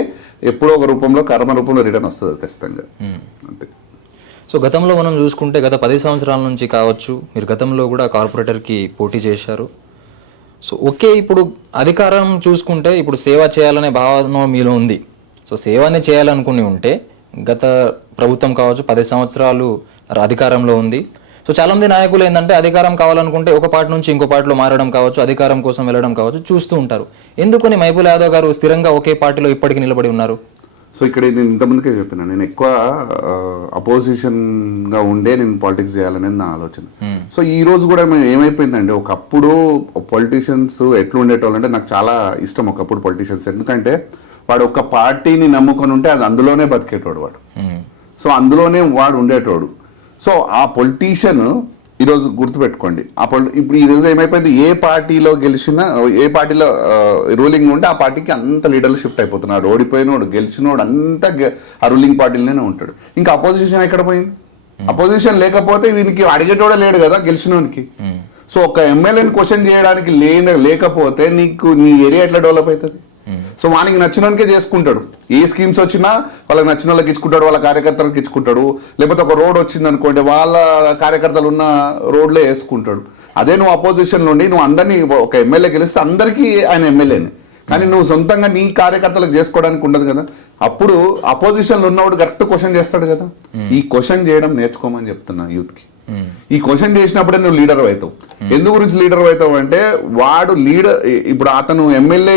ఎప్పుడో ఒక రూపంలో కర్మ రూపంలో రిటర్న్ వస్తుంది ఖచ్చితంగా. అంతే. సో గతంలో మనం చూసుకుంటే గత 10 సంవత్సరాల నుంచి కావచ్చు, మీరు గతంలో కూడా కార్పొరేటర్కి పోటీ చేశారు. సో ఓకే, ఇప్పుడు అధికారం చూసుకుంటే ఇప్పుడు సేవ చేయాలనే భావన మీలో ఉంది. సో సేవనే చేయాలనుకుని ఉంటే గత ప్రభుత్వం కావచ్చు 10 సంవత్సరాలు అధికారంలో ఉంది. సో చాలా మంది నాయకులు ఏంటంటే అధికారం కావాలనుకుంటే ఒక పార్టీ నుంచి ఇంకో పార్టీలో మారడం కావచ్చు, అధికారం కోసం వెళ్ళడం కావచ్చు చూస్తూ ఉంటారు. ఎందుకని మహిబూల్ యాదవ్ గారు స్థిరంగా ఒకే పార్టీలో ఇప్పటికీ నిలబడి ఉన్నారు? సో ఇక్కడ నేను ఇంతమందికే చెప్పిన, నేను ఎక్కువ అపోజిషన్ గా ఉండే నేను పాలిటిక్స్ చేయాలనేది నా ఆలోచన. సో ఈ రోజు కూడా ఏమైపోయిందంటే, ఒకప్పుడు పొలిటీషియన్స్ ఎట్లా ఉండేటోళ్ళు అంటే నాకు చాలా ఇష్టం ఒకప్పుడు పొలిటీషియన్స్. ఎందుకంటే వాడు ఒక పార్టీని నమ్ముకొని ఉంటే అది అందులోనే బతికేటోడు వాడు. సో అందులోనే వాడు ఉండేటోడు. సో ఆ పొలిటీషియన్ ఈరోజు గుర్తుపెట్టుకోండి, ఇప్పుడు ఈ రోజు ఏమైపోయింది, ఏ పార్టీలో గెలిచినా, ఏ పార్టీలో రూలింగ్ ఉంటే ఆ పార్టీకి అంత లీడర్లు షిఫ్ట్ అయిపోతున్నాడు. ఓడిపోయినోడు గెలిచినోడు అంతా ఆ రూలింగ్ పార్టీలోనే ఉంటాడు. ఇంకా అపోజిషన్ ఎక్కడ పోయింది? అపోజిషన్ లేకపోతే వీనికి అడిగేటోడే లేడు కదా గెలిచినోనికి. సో ఒక ఎమ్మెల్యేని క్వశ్చన్ చేయడానికి లేకపోతే నీకు నీ ఏరియా ఎట్లా డెవలప్ అవుతుంది? సో వానికి నచ్చినోనికే చేసుకుంటాడు. ఏ స్కీమ్స్ వచ్చినా వాళ్ళకి నచ్చిన వాళ్ళకి ఇచ్చుకుంటాడు, వాళ్ళ కార్యకర్తలకు ఇచ్చుకుంటాడు. లేకపోతే ఒక రోడ్ వచ్చింది అనుకోండి, వాళ్ళ కార్యకర్తలు ఉన్న రోడ్లే వేసుకుంటాడు. అదే నువ్వు అపోజిషన్ నుండి నువ్వు అందరినీ, ఒక ఎమ్మెల్యే గెలిస్తే అందరికీ ఆయన ఎమ్మెల్యేని, కానీ నువ్వు సొంతంగా నీ కార్యకర్తలకు చేసుకోవడానికి ఉండదు కదా. అప్పుడు అపోజిషన్లో ఉన్నవాడు కరెక్ట్ క్వశ్చన్ చేస్తాడు కదా. ఈ క్వశ్చన్ చేయడం నేర్చుకోమని చెప్తున్నా యూత్కి. ఈ క్వశ్చన్ చేసినప్పుడే నువ్వు లీడర్ అవుతావు. ఎందు గురించి లీడర్ అవుతావు అంటే, వాడు లీడర్, ఇప్పుడు అతను ఎమ్మెల్యే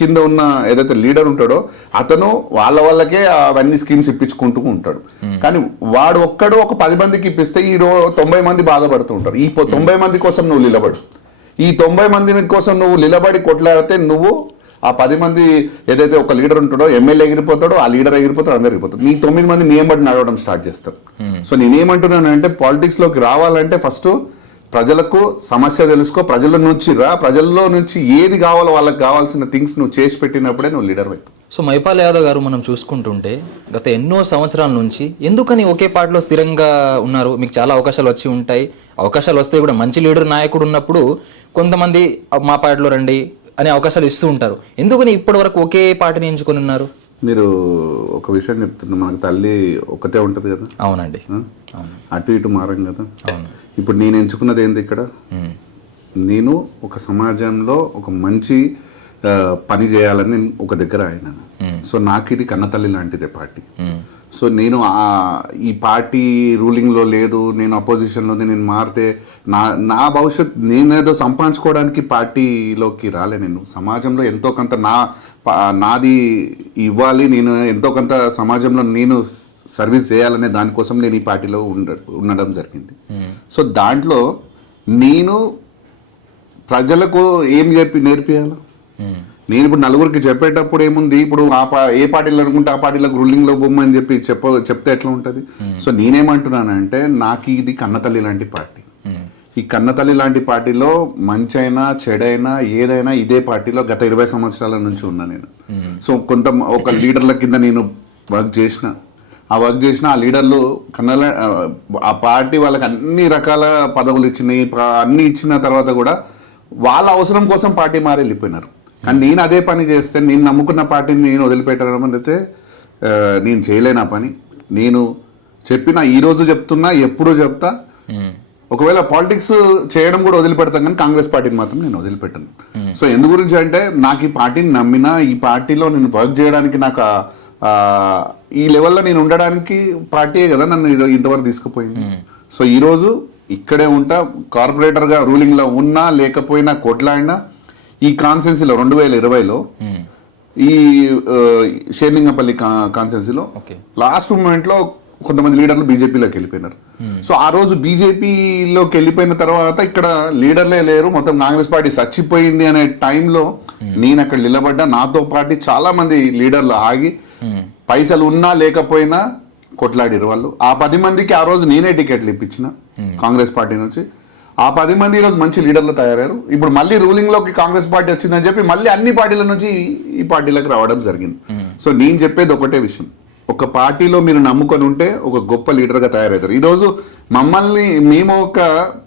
కింద ఉన్న ఏదైతే లీడర్ ఉంటాడో అతను వాళ్ళకే అవన్నీ స్కీమ్స్ ఇప్పించుకుంటూ ఉంటాడు. కానీ వాడు ఒక్కడు ఒక 10 మందికి ఇప్పిస్తే ఈ 90 మంది బాధపడుతూ ఉంటారు. ఈ 90 మంది కోసం నువ్వు నిలబడు. ఈ 90 మంది కోసం నువ్వు నిలబడి కొట్లాడితే నువ్వు ఆ 10 మంది ఏదైతే ఒక లీడర్ ఉంటాడో, ఎమ్మెల్యే ఎగిరిపోతాడో, ఆ లీడర్ ఎగిరిపోతాడు, అందరు ఎగిరిపోతాడు. నీ 9 మంది నియమబడి నడవడం స్టార్ట్ చేస్తారు. సో నేనేమంటున్నానంటే, పాలిటిక్స్ లోకి రావాలంటే ఫస్ట్ ప్రజలకు సమస్య తెలుసుకో, ప్రజల నుంచి ప్రజల్లో నుంచి ఏది కావాలో వాళ్ళకి కావాల్సిన థింగ్స్ నువ్వు చేసి పెట్టినప్పుడే నువ్వు లీడర్ అవుతావు. సో మహిపాల్ యాదవ్ గారు మనం చూసుకుంటుంటే గత ఎన్నో సంవత్సరాల నుంచి ఎందుకని ఒకే పార్టీలో స్థిరంగా ఉన్నారు? మీకు చాలా అవకాశాలు వచ్చి ఉంటాయి. అవకాశాలు వస్తే కూడా మంచి లీడర్ నాయకుడు ఉన్నప్పుడు కొంతమంది మా పార్టీలో రండి అనే అవకాశాలు ఇస్తూ ఉంటారు. ఎందుకని ఇప్పటి వరకు ఒకే పార్టీని ఎంచుకొని ఉన్నారు? మీరు ఒక విషయం చెప్తున్నా, మనకు తల్లి ఒకతే ఉంటది కదా. అవునండి, అటు ఇటు మారం కదా. ఇప్పుడు నేను ఎంచుకున్నది ఏంది ఇక్కడ, నేను ఒక సమాజంలో ఒక మంచి పని చేయాలని నేను ఒక దగ్గర అయినాను. సో నాకు ఇది కన్నతల్లి లాంటిదే పార్టీ. సో నేను ఈ పార్టీ రూలింగ్లో లేదు, నేను అపోజిషన్లో నేను మారితే నా భవిష్యత్ నేనేదో సంపాదించుకోవడానికి పార్టీలోకి రాలే. నేను సమాజంలో ఎంతో కొంత నాది ఇవ్వాలి, నేను ఎంతో కొంత సమాజంలో నేను సర్వీస్ చేయాలనే దానికోసం నేను ఈ పార్టీలో ఉండడం జరిగింది. సో దాంట్లో నేను ప్రజలకు ఏం నేర్పియాలి? నేను ఇప్పుడు నలుగురికి చెప్పేటప్పుడు ఏముంది, ఇప్పుడు ఏ పార్టీలో అనుకుంటే ఆ పార్టీలకు రూలింగ్లో బొమ్మని చెప్తే ఎట్లా ఉంటుంది? సో నేనేమంటున్నానంటే, నాకు ఇది కన్నతల్లి లాంటి పార్టీ. ఈ కన్నతల్లి లాంటి పార్టీలో మంచైనా చెడైనా ఏదైనా ఇదే పార్టీలో గత 20 సంవత్సరాల నుంచి ఉన్నా నేను. సో ఒక లీడర్ల కింద నేను వర్క్ చేసిన, ఆ లీడర్లు ఆ పార్టీ వాళ్ళకి అన్ని రకాల పదవులు ఇచ్చినాయి, అన్ని ఇచ్చిన తర్వాత కూడా వాళ్ళ అవసరం కోసం పార్టీ మారి వెళ్ళిపోయినారు. కానీ నేను అదే పని చేస్తే, నేను నమ్ముకున్న పార్టీని నేను వదిలిపెట్టడం అయితే నేను చేయలేను ఆ పని. నేను ఈరోజు చెప్తున్నా, ఎప్పుడూ చెప్తా, ఒకవేళ పాలిటిక్స్ చేయడం కూడా వదిలిపెడతాం, కానీ కాంగ్రెస్ పార్టీని మాత్రం నేను వదిలిపెట్టాను. సో ఎందు గురించి అంటే, నాకు ఈ పార్టీని నమ్మినా, ఈ పార్టీలో నేను వర్క్ చేయడానికి, నాకు ఈ లెవెల్లో నేను ఉండడానికి పార్టీయే కదా నన్ను ఇంతవరకు తీసుకుపోయింది. సో ఈరోజు ఇక్కడే ఉంటా, కార్పొరేటర్గా రూలింగ్లో ఉన్నా లేకపోయినా కొట్లాడినా. ఈ కాన్స్టెన్సీలో 2020లో ఈ షేర్లింగపల్లి కాన్స్టెన్సీలో లాస్ట్ మూమెంట్లో కొంతమంది లీడర్లు బీజేపీలోకి వెళ్ళిపోయినారు. సో ఆ రోజు బీజేపీలోకి వెళ్ళిపోయిన తర్వాత ఇక్కడ లీడర్లే లేరు, మొత్తం కాంగ్రెస్ పార్టీ చచ్చిపోయింది అనే టైంలో నేను అక్కడ నిలబడ్డా. నాతో పాటు చాలా మంది లీడర్లు ఆగి, పైసలు ఉన్నా లేకపోయినా కొట్లాడిరు వాళ్ళు. ఆ 10 మందికి ఆ రోజు నేనే టికెట్లు ఇప్పించిన కాంగ్రెస్ పార్టీ నుంచి. ఆ 10 మంది ఈరోజు మంచి లీడర్లు తయారయ్యారు. ఇప్పుడు మళ్ళీ రూలింగ్లోకి కాంగ్రెస్ పార్టీ వచ్చిందని చెప్పి మళ్ళీ అన్ని పార్టీల నుంచి ఈ పార్టీలకు రావడం జరిగింది. సో నేను చెప్పేది ఒకటే విషయం, ఒక పార్టీలో మీరు నమ్ముకొని ఉంటే ఒక గొప్ప లీడర్గా తయారవుతారు. ఈరోజు మమ్మల్ని, మేము ఒక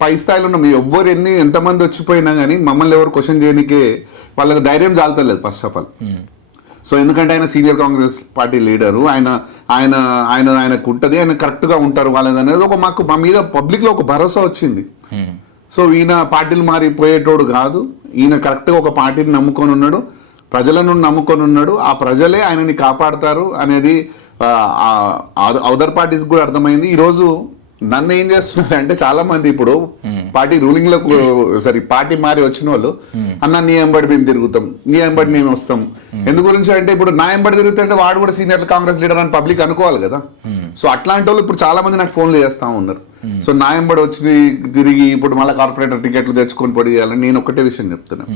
పై స్థాయిలో ఉన్నాం, ఎవ్వరు ఎంతమంది వచ్చిపోయినా కానీ మమ్మల్ని ఎవరు క్వశ్చన్ చేయడానికే వాళ్ళకి ధైర్యం చాలతలేదు ఫస్ట్ ఆఫ్ ఆల్. సో ఎందుకంటే ఆయన సీనియర్ కాంగ్రెస్ పార్టీ లీడరు, ఆయనకు ఉంటుంది, ఆయన కరెక్ట్గా ఉంటారు వాళ్ళది అనేది మా మీద పబ్లిక్లో ఒక భరోసా వచ్చింది. సో ఈయన పార్టీలు మారిపోయేటోడు కాదు, ఈయన కరెక్ట్గా ఒక పార్టీని నమ్ముకొని ఉన్నాడు, ప్రజలను నమ్ముకొని ఉన్నాడు, ఆ ప్రజలే ఆయనని కాపాడతారు అనేది అదర్ పార్టీస్ కూడా అర్థమైంది. ఈరోజు నన్ను ఏం చేస్తున్నారంటే చాలా మంది ఇప్పుడు పార్టీ రూలింగ్ లో పార్టీ మారి వచ్చిన వాళ్ళు అన్న నీ ఎంబడి మేము తిరుగుతాం, నీ ఎంబడి మేము వస్తాం. ఎందు గురించి అంటే ఇప్పుడు నా ఎంబడి తిరుగుతుంటే వాడు కూడా సీనియర్ కాంగ్రెస్ లీడర్ అని పబ్లిక్ అనుకోవాలి కదా. సో అట్లాంటి వాళ్ళు ఇప్పుడు చాలా మంది నాకు ఫోన్లు చేస్తా ఉన్నారు. సో నా ఎంబడి వచ్చి తిరిగి ఇప్పుడు మళ్ళీ కార్పొరేటర్ టికెట్లు తెచ్చుకొని పొడి చేయాలని నేను ఒకటే విషయం చెప్తున్నా,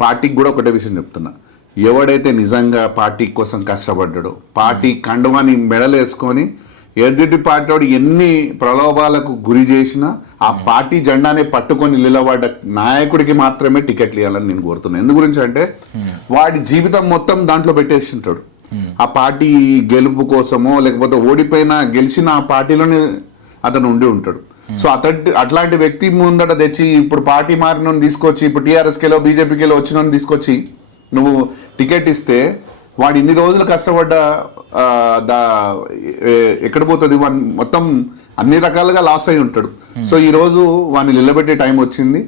పార్టీకి కూడా ఒకటే విషయం చెప్తున్నా. ఎవడైతే నిజంగా పార్టీ కోసం కష్టపడ్డాడో, పార్టీ కండువాని మెడలేసుకొని ఎదుటి పార్టీ వాడు ఎన్ని ప్రలోభాలకు గురి చేసినా ఆ పార్టీ జెండానే పట్టుకొని నిలబడ్డ నాయకుడికి మాత్రమే టికెట్లు ఇవ్వాలని నేను కోరుతున్నాను. ఎందు గురించి అంటే వాడి జీవితం మొత్తం దాంట్లో పెట్టేసి ఉంటాడు. ఆ పార్టీ గెలుపు కోసమో లేకపోతే ఓడిపోయినా గెలిచిన ఆ పార్టీలోనే అతను ఉండి ఉంటాడు. సో అట్లాంటి వ్యక్తి ముందట తెచ్చి ఇప్పుడు పార్టీ మారిన తీసుకొచ్చి ఇప్పుడు టీఆర్ఎస్కేలో బీజేపీకేలో వచ్చిన తీసుకొచ్చి నువ్వు టికెట్ ఇస్తే వాడు ఇన్ని రోజులు కష్టపడ్డ ఎక్కడ పోతుంది, వాడు మొత్తం అన్ని రకాలుగా లాస్ అయి ఉంటాడు. సో ఈ రోజు వాడిని నిలబెట్టే టైం వచ్చింది.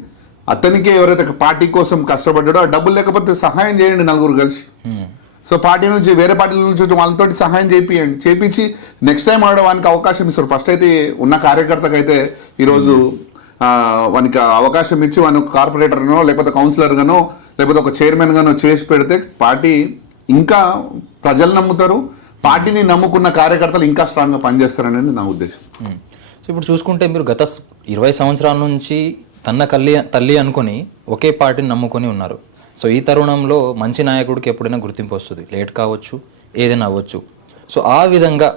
అతనికి ఎవరైతే పార్టీ కోసం కష్టపడ్డాడో ఆ డబ్బులు లేకపోతే సహాయం చేయండి నలుగురు కలిసి. సో పార్టీ నుంచి వేరే పార్టీల నుంచి వాళ్ళతో సహాయం చేయించి నెక్స్ట్ టైం వానికి అవకాశం ఇస్తారు. ఫస్ట్ అయితే ఉన్న కార్యకర్తకు అయితే ఈరోజు వానికి అవకాశం ఇచ్చి వాని కార్పొరేటర్గానో లేకపోతే కౌన్సిలర్గానో లేకపోతే ఒక చైర్మన్ గానో చేసి పెడితే పార్టీ ఇంకా ప్రజలు నమ్ముతారు, పార్టీని నమ్ముకున్న కార్యకర్తలు ఇంకా స్ట్రాంగ్గా పనిచేస్తారనేది నా ఉద్దేశం. సో ఇప్పుడు చూసుకుంటే మీరు గత 20 సంవత్సరాల నుంచి తల్లి అనుకొని ఒకే పార్టీని నమ్ముకొని ఉన్నారు. సో ఈ తరుణంలో మంచి నాయకుడికి ఎప్పుడైనా గుర్తింపు వస్తుంది, లేట్ కావచ్చు, ఏదైనా అవ్వచ్చు. సో ఆ విధంగా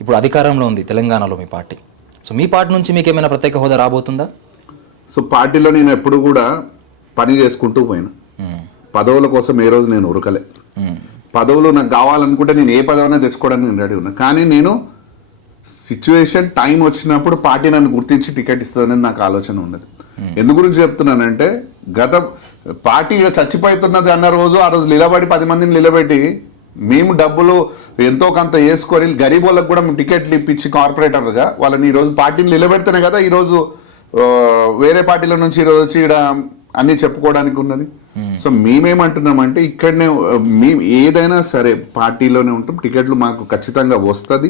ఇప్పుడు అధికారంలో ఉంది తెలంగాణలో మీ పార్టీ. సో మీ పార్టీ నుంచి మీకు ఏమైనా ప్రత్యేక హోదా రాబోతుందా? సో పార్టీలో నేను ఎప్పుడు కూడా పని చేసుకుంటూ పోయినా, పదవుల కోసం ఏ రోజు నేను ఉరకలే. పదవులు నాకు కావాలనుకుంటే నేను ఏ పదవైనా తెచ్చుకోవడానికి నేను రెడీ ఉన్నా. కానీ నేను సిచ్యువేషన్ టైం వచ్చినప్పుడు పార్టీ నన్ను గుర్తించి టికెట్ ఇస్తుందనేది నాకు ఆలోచన ఉన్నది. ఎందు గురించి చెప్తున్నానంటే గత పార్టీ చచ్చిపోతున్నది అన్న రోజు ఆ రోజు నిలబడి 10 మందిని నిలబెట్టి మేము డబ్బులు ఎంతో కొంత వేసుకొని గరీబ్ వాళ్ళకి కూడా మేము టికెట్లు ఇప్పించి కార్పొరేటర్గా వాళ్ళని ఈరోజు పార్టీని నిలబెడితేనే కదా ఈరోజు వేరే పార్టీల నుంచి ఈరోజు వచ్చి ఇక్కడ అన్నీ చెప్పుకోవడానికి ఉన్నది. సో మేమేమంటున్నామంటే ఇక్కడనే మేము ఏదైనా సరే పార్టీలోనే ఉంటాం, టికెట్లు మాకు ఖచ్చితంగా వస్తుంది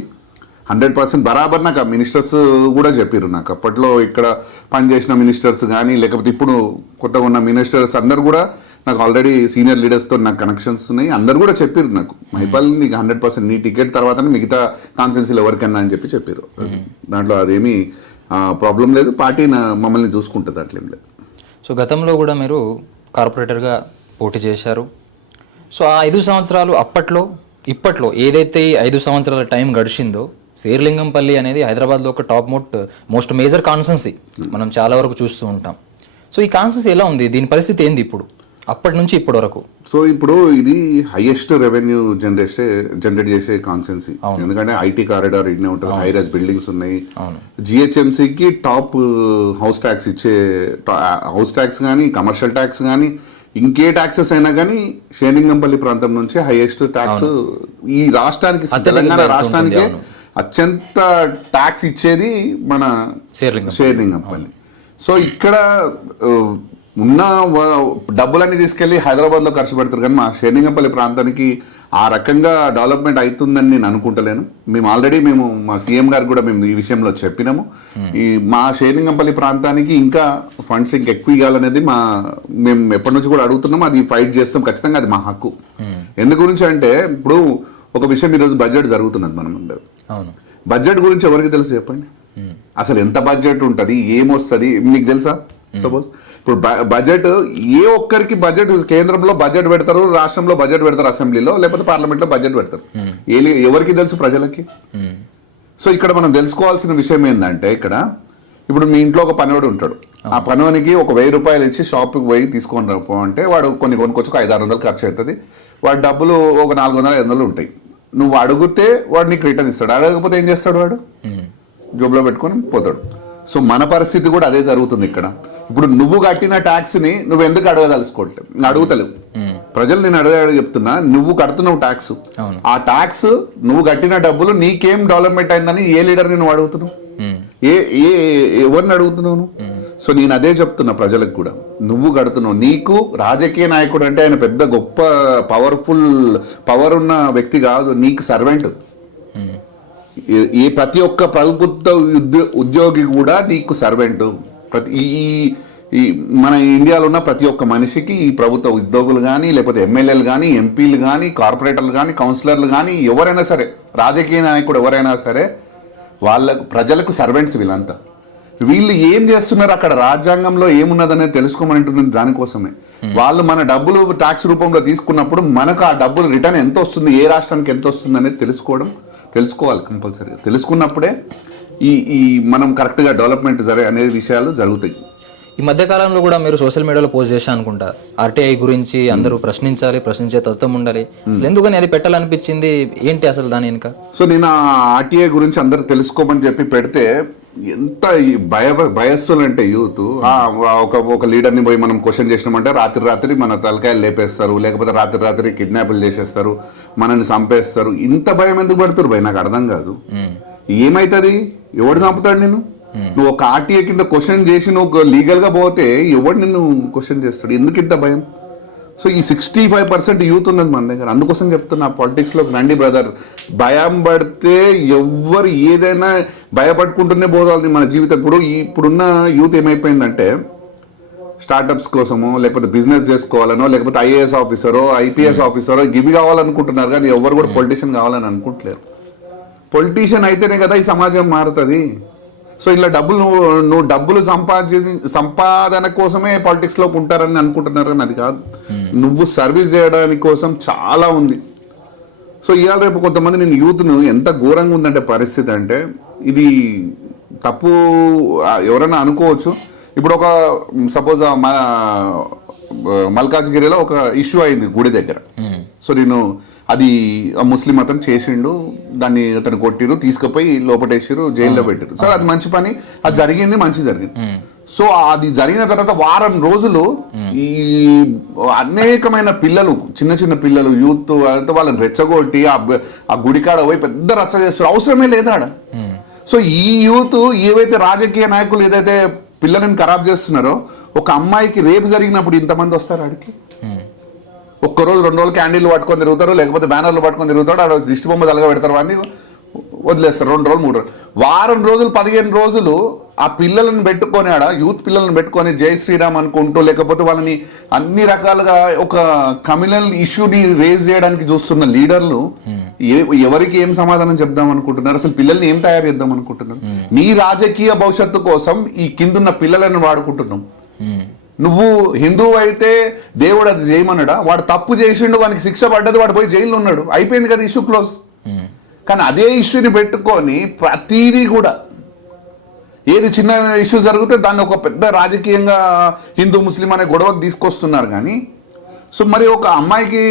100%. బరాబర్ నాకు మినిస్టర్స్ కూడా చెప్పారు, నాకు అప్పట్లో ఇక్కడ పనిచేసిన మినిస్టర్స్ కానీ లేకపోతే ఇప్పుడు కొత్తగా ఉన్న మినిస్టర్స్ అందరు కూడా నాకు ఆల్రెడీ సీనియర్ లీడర్స్తో నాకు కనెక్షన్స్ ఉన్నాయి. అందరు కూడా చెప్పారు నాకు మైపాల్ నీకు 100% నీ టికెట్ తర్వాతనే మిగతా కాన్స్టిట్యున్సీలు ఎవరికన్నా అని చెప్పారు. దాంట్లో అదేమీ ప్రాబ్లం లేదు, పార్టీ మమ్మల్ని చూసుకుంటుంది, అట్లేం లేదు. సో గతంలో కూడా మీరు కార్పొరేటర్గా పోటీ చేశారు. సో ఆ 5 సంవత్సరాలు ఇప్పట్లో ఏదైతే 5 సంవత్సరాల టైం గడిచిందో శేర్లింగంపల్లి అనేది హైదరాబాద్లో ఒక మోస్ట్ మేజర్ కాన్స్టెన్సీ మనం చాలా వరకు చూస్తూ ఉంటాం. సో ఈ కాన్స్టెన్సీ ఎలా ఉంది, దీని పరిస్థితి ఏంది ఇప్పుడు అప్పటి నుంచి ఇప్పటి వరకు? సో ఇప్పుడు ఇది హైయెస్ట్ రెవెన్యూ జనరేట్ చేసే కాన్స్టెన్సీ, ఎందుకంటే ఐటీ కారిడార్ ఇట్నే ఉంటుంది, హై రైజ్ బిల్డింగ్స్ ఉన్నాయి. జిహెచ్ఎంసీకి టాప్ హౌస్ ట్యాక్స్ కానీ కమర్షియల్ ట్యాక్స్ కానీ ఇంకే ట్యాక్సెస్ అయినా కానీ షేర్లింగంపల్లి ప్రాంతం నుంచి హైయెస్ట్ ట్యాక్స్ ఈ రాష్ట్రానికి, తెలంగాణ రాష్ట్రానికి అత్యంత ట్యాక్స్ ఇచ్చేది మన షేర్లింగంపల్లి. సో ఇక్కడ ఉన్న డబ్బులన్నీ తీసుకెళ్లి హైదరాబాద్లో ఖర్చు పెడతారు, కానీ మా షేర్లింగంపల్లి ప్రాంతానికి ఆ రకంగా డెవలప్మెంట్ అవుతుందని నేను అనుకుంటలేను. మేము మా సీఎం గారికి కూడా మేము ఈ విషయంలో చెప్పినాము. ఈ మా షేర్లింగంపల్లి ప్రాంతానికి ఇంకా ఫండ్స్ ఇంకెక్కువ ఇవ్వాలనేది మేము ఎప్పటి నుంచి కూడా అడుగుతున్నాము, అది ఫైట్ చేస్తాం ఖచ్చితంగా, అది మా హక్కు. ఎందు గురించి అంటే ఇప్పుడు ఒక విషయం, ఈరోజు బడ్జెట్ జరుగుతున్నది, మనం అందరూ బడ్జెట్ గురించి ఎవరికి తెలుసు చెప్పండి? అసలు ఎంత బడ్జెట్ ఉంటుంది, ఏమొస్తుంది మీకు తెలుసా? సపోజ్ ఇప్పుడు బడ్జెట్ ఏ ఒక్కరికి బడ్జెట్ కేంద్రంలో బడ్జెట్ పెడతారు, రాష్ట్రంలో బడ్జెట్ పెడతారు, అసెంబ్లీలో లేకపోతే పార్లమెంట్లో బడ్జెట్ పెడతారు, ఎవరికి తెలుసు? ప్రజలకి. సో ఇక్కడ మనం తెలుసుకోవాల్సిన విషయం ఏంటంటే, ఇక్కడ ఇప్పుడు మీ ఇంట్లో ఒక పనివాడు ఉంటాడు, ఆ పనివానికి ఒక 1000 రూపాయలు ఇచ్చి షాప్కి పోయి తీసుకొని రాకపోతే వాడు కొనుక్కొచ్చి 500-600 ఖర్చు అవుతుంది, వాడి డబ్బులు ఒక 400-500 ఉంటాయి. నువ్వు అడిగితే వాడు నీకు రిటర్న్ ఇస్తాడు, అడగకపోతే ఏం చేస్తాడు? వాడు జోబులో పెట్టుకొని పోతాడు. సో మన పరిస్థితి కూడా అదే జరుగుతుంది ఇక్కడ. ఇప్పుడు నువ్వు కట్టిన ట్యాక్స్ ని నువ్వు ఎందుకు అడుగుతలేవు? ప్రజలు నేను అడగ చెప్తున్నా, నువ్వు కడుతున్నావు ట్యాక్స్, ఆ ట్యాక్స్ నువ్వు కట్టిన డబ్బులు నీకేం డెవలప్మెంట్ అయిందని ఏ లీడర్ని నువ్వు అడుగుతున్నావు? ఎవరిని అడుగుతున్నావు? సో నేను అదే చెప్తున్నా ప్రజలకు కూడా, నువ్వు కడుతున్నావు. నీకు రాజకీయ నాయకుడు అంటే ఆయన పెద్ద గొప్ప పవర్ ఉన్న వ్యక్తి కాదు, నీకు సర్వెంట్. ప్రతి ఒక్క ప్రభుత్వ ఉద్యోగి కూడా నీకు సర్వెంట్. ఈ మన ఇండియాలో ఉన్న ప్రతి ఒక్క మనిషికి ఈ ప్రభుత్వ ఉద్యోగులు కానీ, లేకపోతే ఎమ్మెల్యేలు కానీ, ఎంపీలు కానీ, కార్పొరేటర్లు కానీ, కౌన్సిలర్లు కానీ, ఎవరైనా సరే, రాజకీయ నాయకుడు ఎవరైనా సరే, ప్రజలకు సర్వెంట్స్ వీళ్ళంతా. వీళ్ళు ఏం చేస్తున్నారు అక్కడ, రాజ్యాంగంలో ఏమున్నదనేది తెలుసుకోమని దానికోసమే. వాళ్ళు మన డబ్బులు ట్యాక్స్ రూపంలో తీసుకున్నప్పుడు మనకు ఆ డబ్బులు రిటర్న్ ఎంత వస్తుంది, ఏ రాష్ట్రానికి ఎంత వస్తుంది అనేది తెలుసుకోవాలి కంపల్సరీగా. తెలుసుకున్నప్పుడే ఈ మనం కరెక్ట్గా డెవలప్మెంట్ అనే విషయాలు జరుగుతాయి. ఈ మధ్య కాలంలో కూడా మీరు సోషల్ మీడియాలో పోస్ట్ చేశా అనుకుంటా, ఆర్టీఐ గురించి అందరూ ప్రశ్నించాలి, ప్రశ్నించే తత్వం ఉండాలి. అసలు ఎందుకని అది పెట్టాలనిపించింది, ఏంటి అసలు దాని వెనుక? సో నేను ఆర్టీఐ గురించి అందరు తెలుసుకోమని చెప్పి పెడితే ఎంత భయస్సులు అంటే యూత్, ఒక లీడర్ని పోయి మనం క్వశ్చన్ చేసినామంటే రాత్రి మన తలకాయలు లేపేస్తారు, లేకపోతే రాత్రి కిడ్నాపులు చేసేస్తారు, మనల్ని చంపేస్తారు. ఇంత భయం ఎందుకు పడుతున్నారు భయ్, నాకు అర్థం కాదు. ఏమైతుంది, ఎవడు చంపుతాడు నిన్ను? నువ్వు ఒక ఆర్టీఐ కింద క్వశ్చన్ చేసి నువ్వు లీగల్ గా పోతే ఎవడు నిన్ను క్వశ్చన్ చేస్తాడు? ఎందుకు ఇంత భయం? సో ఈ 65% యూత్ ఉన్నది మన దగ్గర. అందుకోసం చెప్తున్నా, పాలిటిక్స్ లోకి రండి బ్రదర్. భయం పడితే ఎవ్వరు ఏదైనా భయపడుకుంటూనే పోదాలి మన జీవితం. ఇప్పుడున్న యూత్ ఏమైపోయిందంటే, స్టార్టప్స్ కోసమో, లేకపోతే బిజినెస్ చేసుకోవాలనో, లేకపోతే ఐఏఎస్ ఆఫీసరో, ఐపీఎస్ ఆఫీసరో ఇవి కావాలనుకుంటున్నారు, కానీ ఎవరు కూడా పొలిటీషియన్ కావాలని అనుకుంటలేరు. పొలిటీషియన్ అయితేనే కదా ఈ సమాజం మారుతుంది. సో ఇలా నువ్వు డబ్బులు సంపాదన కోసమే పాలిటిక్స్లోకి ఉంటారని అనుకుంటున్నారని అది కాదు. నువ్వు సర్వీస్ చేయడానికి కోసం చాలా ఉంది. సో ఇవాళ రేపు కొంతమంది నేను యూత్ను ఎంత ఘోరంగా ఉందంటే పరిస్థితి, అంటే ఇది తప్పు ఎవరైనా అనుకోవచ్చు. ఇప్పుడు ఒక సపోజ్ మన మల్కాజ్గిరిలో ఒక ఇష్యూ అయింది గుడి దగ్గర. సో అది ముస్లిం అతను చేసిండు, దాన్ని అతను కొట్టిరు, తీసుకుపోయి లోపటేసారు, జైల్లో పెట్టారు. సో అది మంచి పని, అది జరిగింది, మంచి జరిగింది. సో అది జరిగిన తర్వాత వారం రోజులు ఈ అనేకమైన పిల్లలు, చిన్న పిల్లలు, యూత్ అంతా వాళ్ళని రెచ్చగొట్టి ఆ గుడికాడ పోయి పెద్ద రచ్చ చేస్తారు. అవసరమే లేదా ఆడ. సో ఈ యూత్ ఏవైతే రాజకీయ నాయకులు ఏదైతే పిల్లలను ఖరాబ్ చేస్తున్నారో, ఒక అమ్మాయికి రేపు జరిగినప్పుడు ఇంతమంది వస్తారు ఆడికి. ఒక్కరోజు 2 రోజులు క్యాండిల్ పట్టుకొని తిరుగుతారు, లేకపోతే బ్యానర్లు పట్టుకొని తిరుగుతాడు, ఆడ దిష్టి బొమ్మ తలగా పెడతారు, అని వదిలేస్తారు. 2 రోజులు 3 రోజులు, వారం రోజులు 15 రోజులు ఆ పిల్లలను పెట్టుకొని, ఆడ యూత్ పిల్లలను పెట్టుకొని జై శ్రీరామ్ అనుకుంటూ, లేకపోతే వాళ్ళని అన్ని రకాలుగా ఒక కమ్యూనల్ ఇష్యూని రేజ్ చేయడానికి చూస్తున్న లీడర్లు ఎవరికి ఏం సమాధానం చెప్దాం అనుకుంటున్నారు? అసలు పిల్లల్ని ఏం తయారు చేద్దాం అనుకుంటున్నారు? నీ రాజకీయ భవిష్యత్తు కోసం ఈ కిందున్న పిల్లలను వాడుకుంటున్నాం. నువ్వు హిందువు అయితే దేవుడు అది చేయమన్నాడా? వాడు తప్పు చేసిండు, వానికి శిక్ష పడ్డది, వాడు పోయి జైల్లో ఉన్నాడు, అయిపోయింది కదా, ఇష్యూ క్లోజ్. కానీ అదే ఇష్యూని పెట్టుకొని ప్రతిదీ కూడా ఏది చిన్న ఇష్యూ జరిగితే దాన్ని ఒక పెద్ద రాజకీయంగా హిందూ ముస్లిం అనే గొడవకు తీసుకొస్తున్నారు. కానీ సో మరి ఒక అమ్మాయికి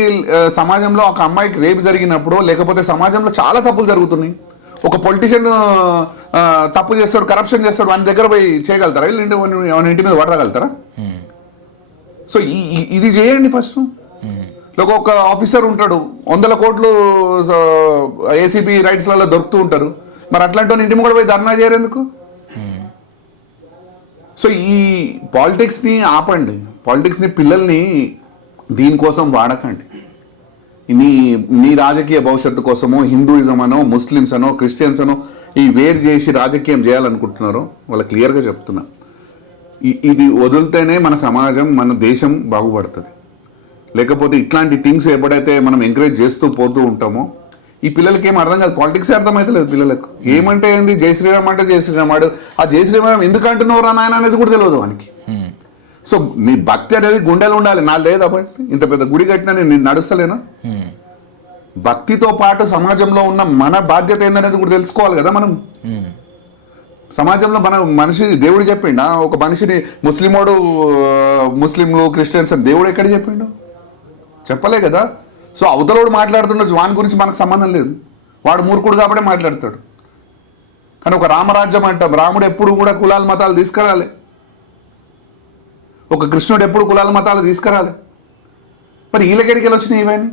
సమాజంలో ఒక అమ్మాయికి రేపు జరిగినప్పుడు, లేకపోతే సమాజంలో చాలా తప్పులు జరుగుతున్నాయి, ఒక పొలిటీషియన్ తప్పు చేస్తాడు, కరప్షన్ చేస్తాడు, వాని దగ్గర పోయి చేయగలుగుతారా? వీళ్ళు ఇంటి మీద పడగలుగుతారా? సో ఇది చేయండి ఫస్ట్. ఒక ఆఫీసర్ ఉంటాడు, 100 కోట్లు ఏసీబీ రైట్స్లలో దొరుకుతూ ఉంటారు, మరి అట్లాంటి ఇంటి కూడా పోయి ధర్నా చేయరు ఎందుకు? సో ఈ పాలిటిక్స్ని ఆపండి, పాలిటిక్స్ని పిల్లల్ని దీనికోసం వాడకండి. నీ రాజకీయ భవిష్యత్తు కోసమో హిందూయిజం అనో, ముస్లిమ్స్ అనో, క్రిస్టియన్స్ అనో ఈ వేరు చేసి రాజకీయం చేయాలనుకుంటున్నారో వాళ్ళ క్లియర్గా చెప్తున్నా, ఇది వదిలితేనే మన సమాజం, మన దేశం బాగుపడుతుంది. లేకపోతే ఇట్లాంటి థింగ్స్ ఎప్పుడైతే మనం ఎంకరేజ్ చేస్తూ పోతూ ఉంటామో ఈ పిల్లలకి ఏం అర్థం కాదు, పాలిటిక్స్ అర్థమైతే లేదు పిల్లలకు. ఏమంటే ఏంది, జై శ్రీరామ్ అంటే జై శ్రీరామ్, ఆడు ఆ జై శ్రీరామ్ ఎందుకు అంటున్నావు రా నాయన అనేది కూడా తెలియదు వానికి. సో నీ భక్తి అనేది గుండెలు ఉండాలి. నా లేదా ఇంత పెద్ద గుడి కట్టినా నేను నడుస్తలేనా? భక్తితో పాటు సమాజంలో ఉన్న మన బాధ్యత ఏందనేది కూడా తెలుసుకోవాలి కదా మనం. సమాజంలో మన మనిషి దేవుడు చెప్పిండా? ఒక మనిషిని ముస్లింలు క్రిస్టియన్స్ అని దేవుడు ఎక్కడ చెప్పిండు? చెప్పలే కదా. సో అవతలోడు మాట్లాడుతుండొచ్చు, వాని గురించి మనకు సంబంధం లేదు, వాడు మూర్ఖుడు కాబట్టి మాట్లాడతాడు. కానీ ఒక రామరాజ్యం అంటాం, రాముడు ఎప్పుడు కూడా కులాల మతాలు తీసుకురాలే, ఒక కృష్ణుడు ఎప్పుడు కులాల మతాలు తీసుకురాలే. మరి వీళ్ళకెడికి వచ్చినాయి ఇవన్నీ?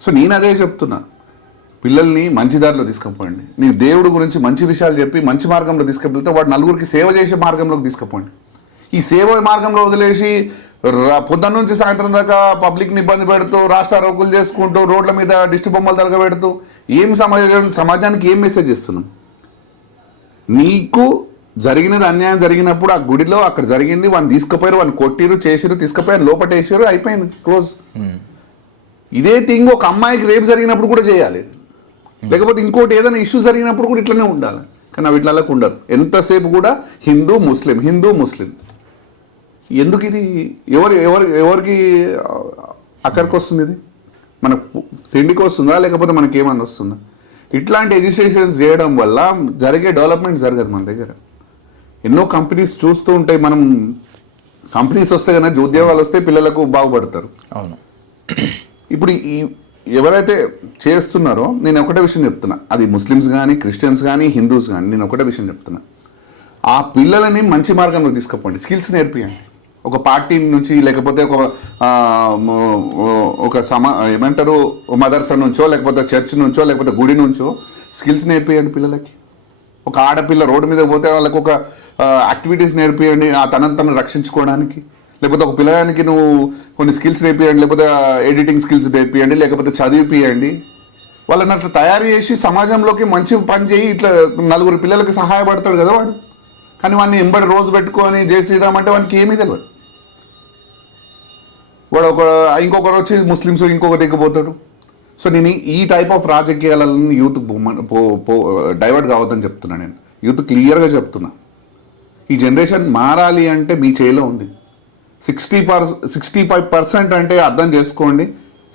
సో నేను అదే చెప్తున్నా, పిల్లల్ని మంచి దారిలో తీసుకుపోండి. నీకు దేవుడు గురించి మంచి విషయాలు చెప్పి మంచి మార్గంలో తీసుకెళ్తే వాడు నలుగురికి సేవ చేసే మార్గంలోకి తీసుకుపోండి. ఈ సేవ మార్గంలో వదిలేసి పొద్దున్న నుంచి సాయంత్రం దాకా పబ్లిక్ని ఇబ్బంది పెడుతూ రాష్ట్రారోకులు చేసుకుంటూ రోడ్ల మీద దిష్టి బొమ్మలు తలగబెడుతూ ఏం సమాజానికి ఏం మెసేజ్ ఇస్తున్నాం? నీకు జరిగినది అన్యాయం జరిగినప్పుడు ఆ గుడిలో అక్కడ జరిగింది, వాడిని తీసుకుపోయారు, వాడిని కొట్టిరు, చేసిరు, తీసుకుపోయారు, లోపటేసారు, అయిపోయింది, క్లోజ్. ఇదే థింగ్ ఒక అమ్మాయికి రేపు జరిగినప్పుడు కూడా చేయాలి, లేకపోతే ఇంకోటి ఏదైనా ఇష్యూ జరిగినప్పుడు కూడా ఇట్లనే ఉండాలి. కానీ అవి ఇట్లా ఉండదు. ఎంతసేపు కూడా హిందూ ముస్లిం. ఎందుకు ఇది? ఎవరికి అక్కడికి వస్తుంది? ఇది మనకు తిండికి వస్తుందా, లేకపోతే మనకి ఏమన్నా వస్తుందా? ఇట్లాంటి ఎడ్యుకేషన్స్ చేయడం వల్ల జరిగే డెవలప్మెంట్ జరగదు. మన దగ్గర ఎన్నో కంపెనీస్ చూస్తూ ఉంటాయి. మనం కంపెనీస్ వస్తే కన్నా ఉద్యోగాలు వస్తే పిల్లలకు బాగుపడతారు. అవును. ఇప్పుడు ఎవరైతే చేస్తున్నారో నేను ఒకటే విషయం చెప్తున్నా, అది ముస్లిమ్స్ కానీ క్రిస్టియన్స్ కానీ హిందూస్ కానీ, నేను ఒకటే విషయం చెప్తున్నా, ఆ పిల్లలని మంచి మార్గంలో తీసుకుపోండి, స్కిల్స్ నేర్పియండి. ఒక పార్టీ నుంచి లేకపోతే ఒక ఏమంటారు మదర్సా నుంచో లేకపోతే చర్చ్ నుంచో లేకపోతే గుడి నుంచో స్కిల్స్ నేర్పియండి పిల్లలకి. ఒక ఆడపిల్ల రోడ్డు మీద పోతే వాళ్ళకు ఒక యాక్టివిటీస్ నేర్పియండి తనను రక్షించుకోవడానికి. లేకపోతే ఒక పిల్లగానికి నువ్వు కొన్ని స్కిల్స్ నేర్పియండి, లేకపోతే ఎడిటింగ్ స్కిల్స్ నేర్పియండి, లేకపోతే చదివిపియండి. వాళ్ళని అట్లా తయారు చేసి సమాజంలోకి మంచి పని చేయి. ఇట్లా నలుగురు పిల్లలకి సహాయపడతాడు కదా వాడు. కానీ వాడిని ఎంబడి రోజు పెట్టుకొని జై శ్రీరామ్ అంటే వానికి ఏమీ తెలియదు. వాడు ఇంకొకరు వచ్చి ముస్లిమ్స్ ఇంకొక దిక్కుపోతాడు. సో నేను ఈ టైప్ ఆఫ్ రాజకీయాలను యూత్ డైవర్ట్ కావద్దని చెప్తున్నా. నేను యూత్ క్లియర్గా చెప్తున్నా, ఈ జనరేషన్ మారాలి అంటే మీ చేతిలో ఉంది. 65% అంటే అర్థం చేసుకోండి,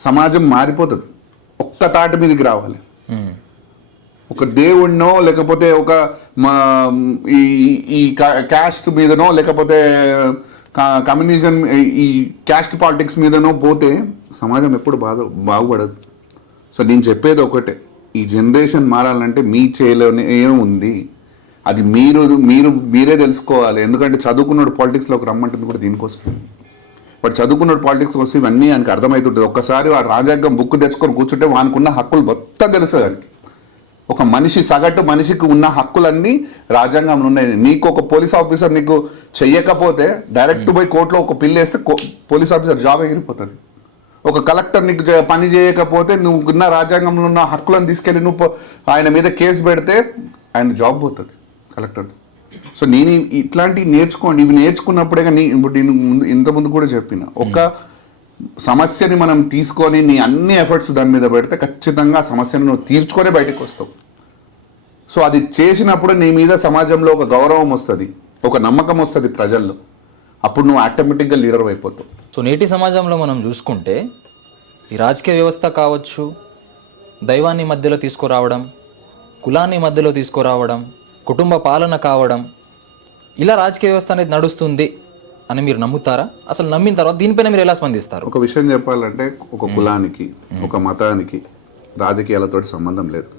సమాజం మారిపోతుంది. ఒక్క తాటి మీదకి రావాలి. ఒక దేవుడినో లేకపోతే ఒక ఈ క్యాస్ట్ మీదనో లేకపోతే కమ్యూనిజం ఈ క్యాస్ట్ పాలిటిక్స్ మీదనో పోతే సమాజం ఎప్పుడు బాగుపడదు. సో నేను చెప్పేది ఒకటే, ఈ జనరేషన్ మారాలంటే మీ చేతిలోనే ఉంది. అది మీరే తెలుసుకోవాలి. ఎందుకంటే చదువుకున్నాడు పాలిటిక్స్లోకి రమ్మంటుంది కూడా దీనికోసం. వాడు చదువుకున్నాడు పాలిటిక్స్ కోసం ఇవన్నీ ఆయనకి అర్థమవుతుంటుంది. ఒక్కసారి వాడు రాజ్యాంగం బుక్ తెచ్చుకొని కూర్చుంటే వానికి హక్కులు మొత్తం తెలుస్తుంది దానికి. ఒక సగటు మనిషికి ఉన్న హక్కులన్నీ రాజ్యాంగంలో ఉన్నాయి. నీకు ఒక పోలీస్ ఆఫీసర్ నీకు చెయ్యకపోతే డైరెక్ట్ పోయి కోర్టులో ఒక పిల్లు వేస్తే పోలీస్ ఆఫీసర్ జాబ్ ఎగిరిపోతుంది. ఒక కలెక్టర్ నీకు పని చేయకపోతే నువ్వు ఉన్న రాజ్యాంగంలో ఉన్న హక్కులను తీసుకెళ్ళి నువ్వు ఆయన మీద కేసు పెడితే ఆయన జాబ్ పోతుంది కలెక్టర్. సో నేను ఇట్లాంటివి నేర్చుకోండి. ఇవి నేర్చుకున్నప్పుడే ఇప్పుడు నేను ఇంతకుముందు కూడా చెప్పిన, ఒక సమస్యని మనం తీసుకొని నీ అన్ని ఎఫర్ట్స్ దాని మీద పెడితే ఖచ్చితంగా ఆ సమస్యను నువ్వు తీర్చుకొనే బయటకు వస్తావు. సో అది చేసినప్పుడు నీ మీద సమాజంలో ఒక గౌరవం వస్తుంది, ఒక నమ్మకం వస్తుంది ప్రజల్లో. అప్పుడు నువ్వు ఆటోమేటిక్గా లీడర్ అయిపోతావు. సో నేటి సమాజంలో మనం చూసుకుంటే ఈ రాజకీయ వ్యవస్థ కావచ్చు, దైవాన్ని మధ్యలో తీసుకురావడం, కులాన్ని మధ్యలో తీసుకురావడం, కుటుంబ పాలన కావడం, ఇలా రాజకీయ వ్యవస్థ అనేది నడుస్తుంది అని మీరు నమ్ముతారా? అసలు నమ్మిన తర్వాత దీనిపైన మీరు ఎలా స్పందిస్తారు? ఒక విషయం చెప్పాలంటే, ఒక కులానికి ఒక మతానికి రాజకీయాలతో సంబంధం లేదు.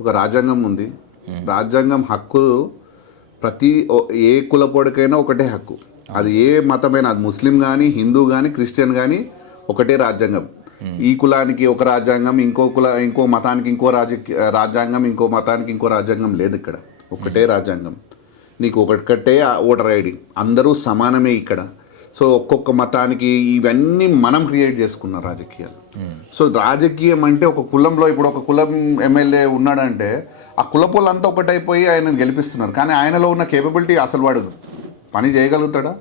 ఒక రాజ్యాంగం ఉంది. రాజ్యాంగం హక్కులు ఏ కులపోడికైనా ఒకటే హక్కు. అది ఏ మతమైనా, అది ముస్లిం కానీ హిందూ కానీ క్రిస్టియన్ కానీ ఒకటే రాజ్యాంగం. ఈ కులానికి ఒక రాజ్యాంగం, ఇంకో మతానికి ఇంకో రాజ్యాంగం, ఇంకో మతానికి ఇంకో రాజ్యాంగం లేదు. ఇక్కడ ఒకటే రాజ్యాంగం. నీకు ఒకటే ఓటర్ ఐడి, అందరూ సమానమే ఇక్కడ. సో ఒక్కొక్క మతానికి ఇవన్నీ మనం క్రియేట్ చేసుకున్న రాజకీయాలు. సో రాజకీయం అంటే ఒక కులంలో ఇప్పుడు ఒక కులం ఎమ్మెల్యే ఉన్నాడంటే ఆ కులపోళ్ళంతా ఒకటైపోయి ఆయన గెలిపిస్తున్నారు. కానీ ఆయనలో ఉన్న కేపబిలిటీ అసలు వాడు పని చేయగలుగుతాడా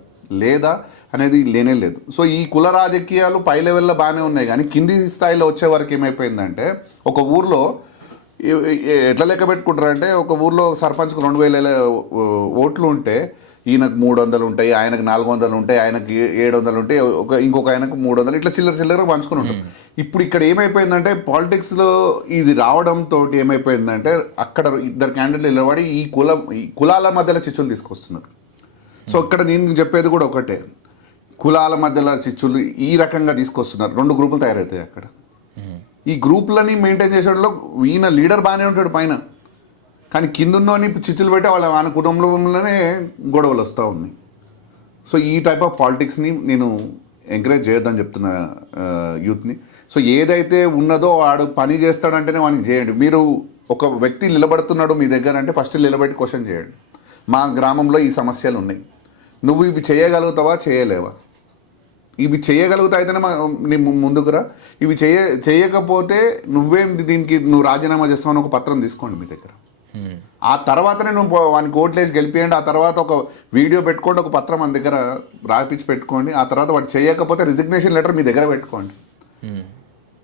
లేదా అనేది లేనే లేదు. సో ఈ కుల రాజకీయాలు పై లెవెల్లో బాగానే ఉన్నాయి, కానీ కింది స్థాయిలో వచ్చే వరకు ఏమైపోయిందంటే, ఒక ఊర్లో ఎట్లా లెక్క పెట్టుకుంటారంటే, ఒక ఊర్లో సర్పంచ్కు 2000 ఓట్లు ఉంటే ఈయనకు 300 ఉంటాయి, ఆయనకు 400 ఉంటాయి, ఆయనకు 700 ఉంటాయి, ఇంకొక ఆయనకు 300, ఇట్లా చిల్లర పంచుకొని ఉంటాం. ఇప్పుడు ఇక్కడ ఏమైపోయిందంటే పాలిటిక్స్లో ఇది రావడంతో ఏమైపోయిందంటే అక్కడ ఇద్దరు క్యాండిడేట్లు నిలబడి ఈ కులాల మధ్యలో చిచ్చులు తీసుకొస్తున్నారు. సో ఇక్కడ నేను చెప్పేది కూడా ఒకటే, కులాల మధ్యలో చిచ్చులు ఈ రకంగా తీసుకొస్తున్నారు. 2 గ్రూపులు తయారవుతాయి అక్కడ. ఈ గ్రూపులని మెయింటైన్ చేసేటలో ఈయన లీడర్ బాగానే ఉంటాడు పైన, కానీ కిందున్నోని చిచ్చులు పెట్టి ఆయన కుటుంబంలోనే గొడవలు వస్తూ ఉన్నాయి. సో ఈ టైప్ ఆఫ్ పాలిటిక్స్ని నేను ఎంకరేజ్ చేయొద్దని చెప్తున్న యూత్ని. సో ఏదైతే ఉన్నదో వాడు పని చేస్తాడంటేనే వానికి చేయండి. మీరు ఒక వ్యక్తి నిలబడుతున్నాడు మీ దగ్గర అంటే ఫస్ట్ నిలబెట్టి క్వశ్చన్ చేయండి. మా గ్రామంలో ఈ సమస్యలు ఉన్నాయి, నువ్వు ఇవి చేయగలుగుతావా చేయలేవా? ఇవి చేయగలుగుతాయితేనే నీ ముందుకురా. ఇవి చేయకపోతే నువ్వేం దీనికి నువ్వు రాజీనామా చేస్తావని ఒక పత్రం తీసుకోండి మీ దగ్గర. ఆ తర్వాతనే నువ్వు వానికి ఓట్లేసి గెలిపియండి. ఆ తర్వాత ఒక వీడియో పెట్టుకోండి, ఒక పత్రం మన దగ్గర రాపిచ్చి పెట్టుకోండి. ఆ తర్వాత వాడు చేయకపోతే రిజిగ్నేషన్ లెటర్ మీ దగ్గర పెట్టుకోండి.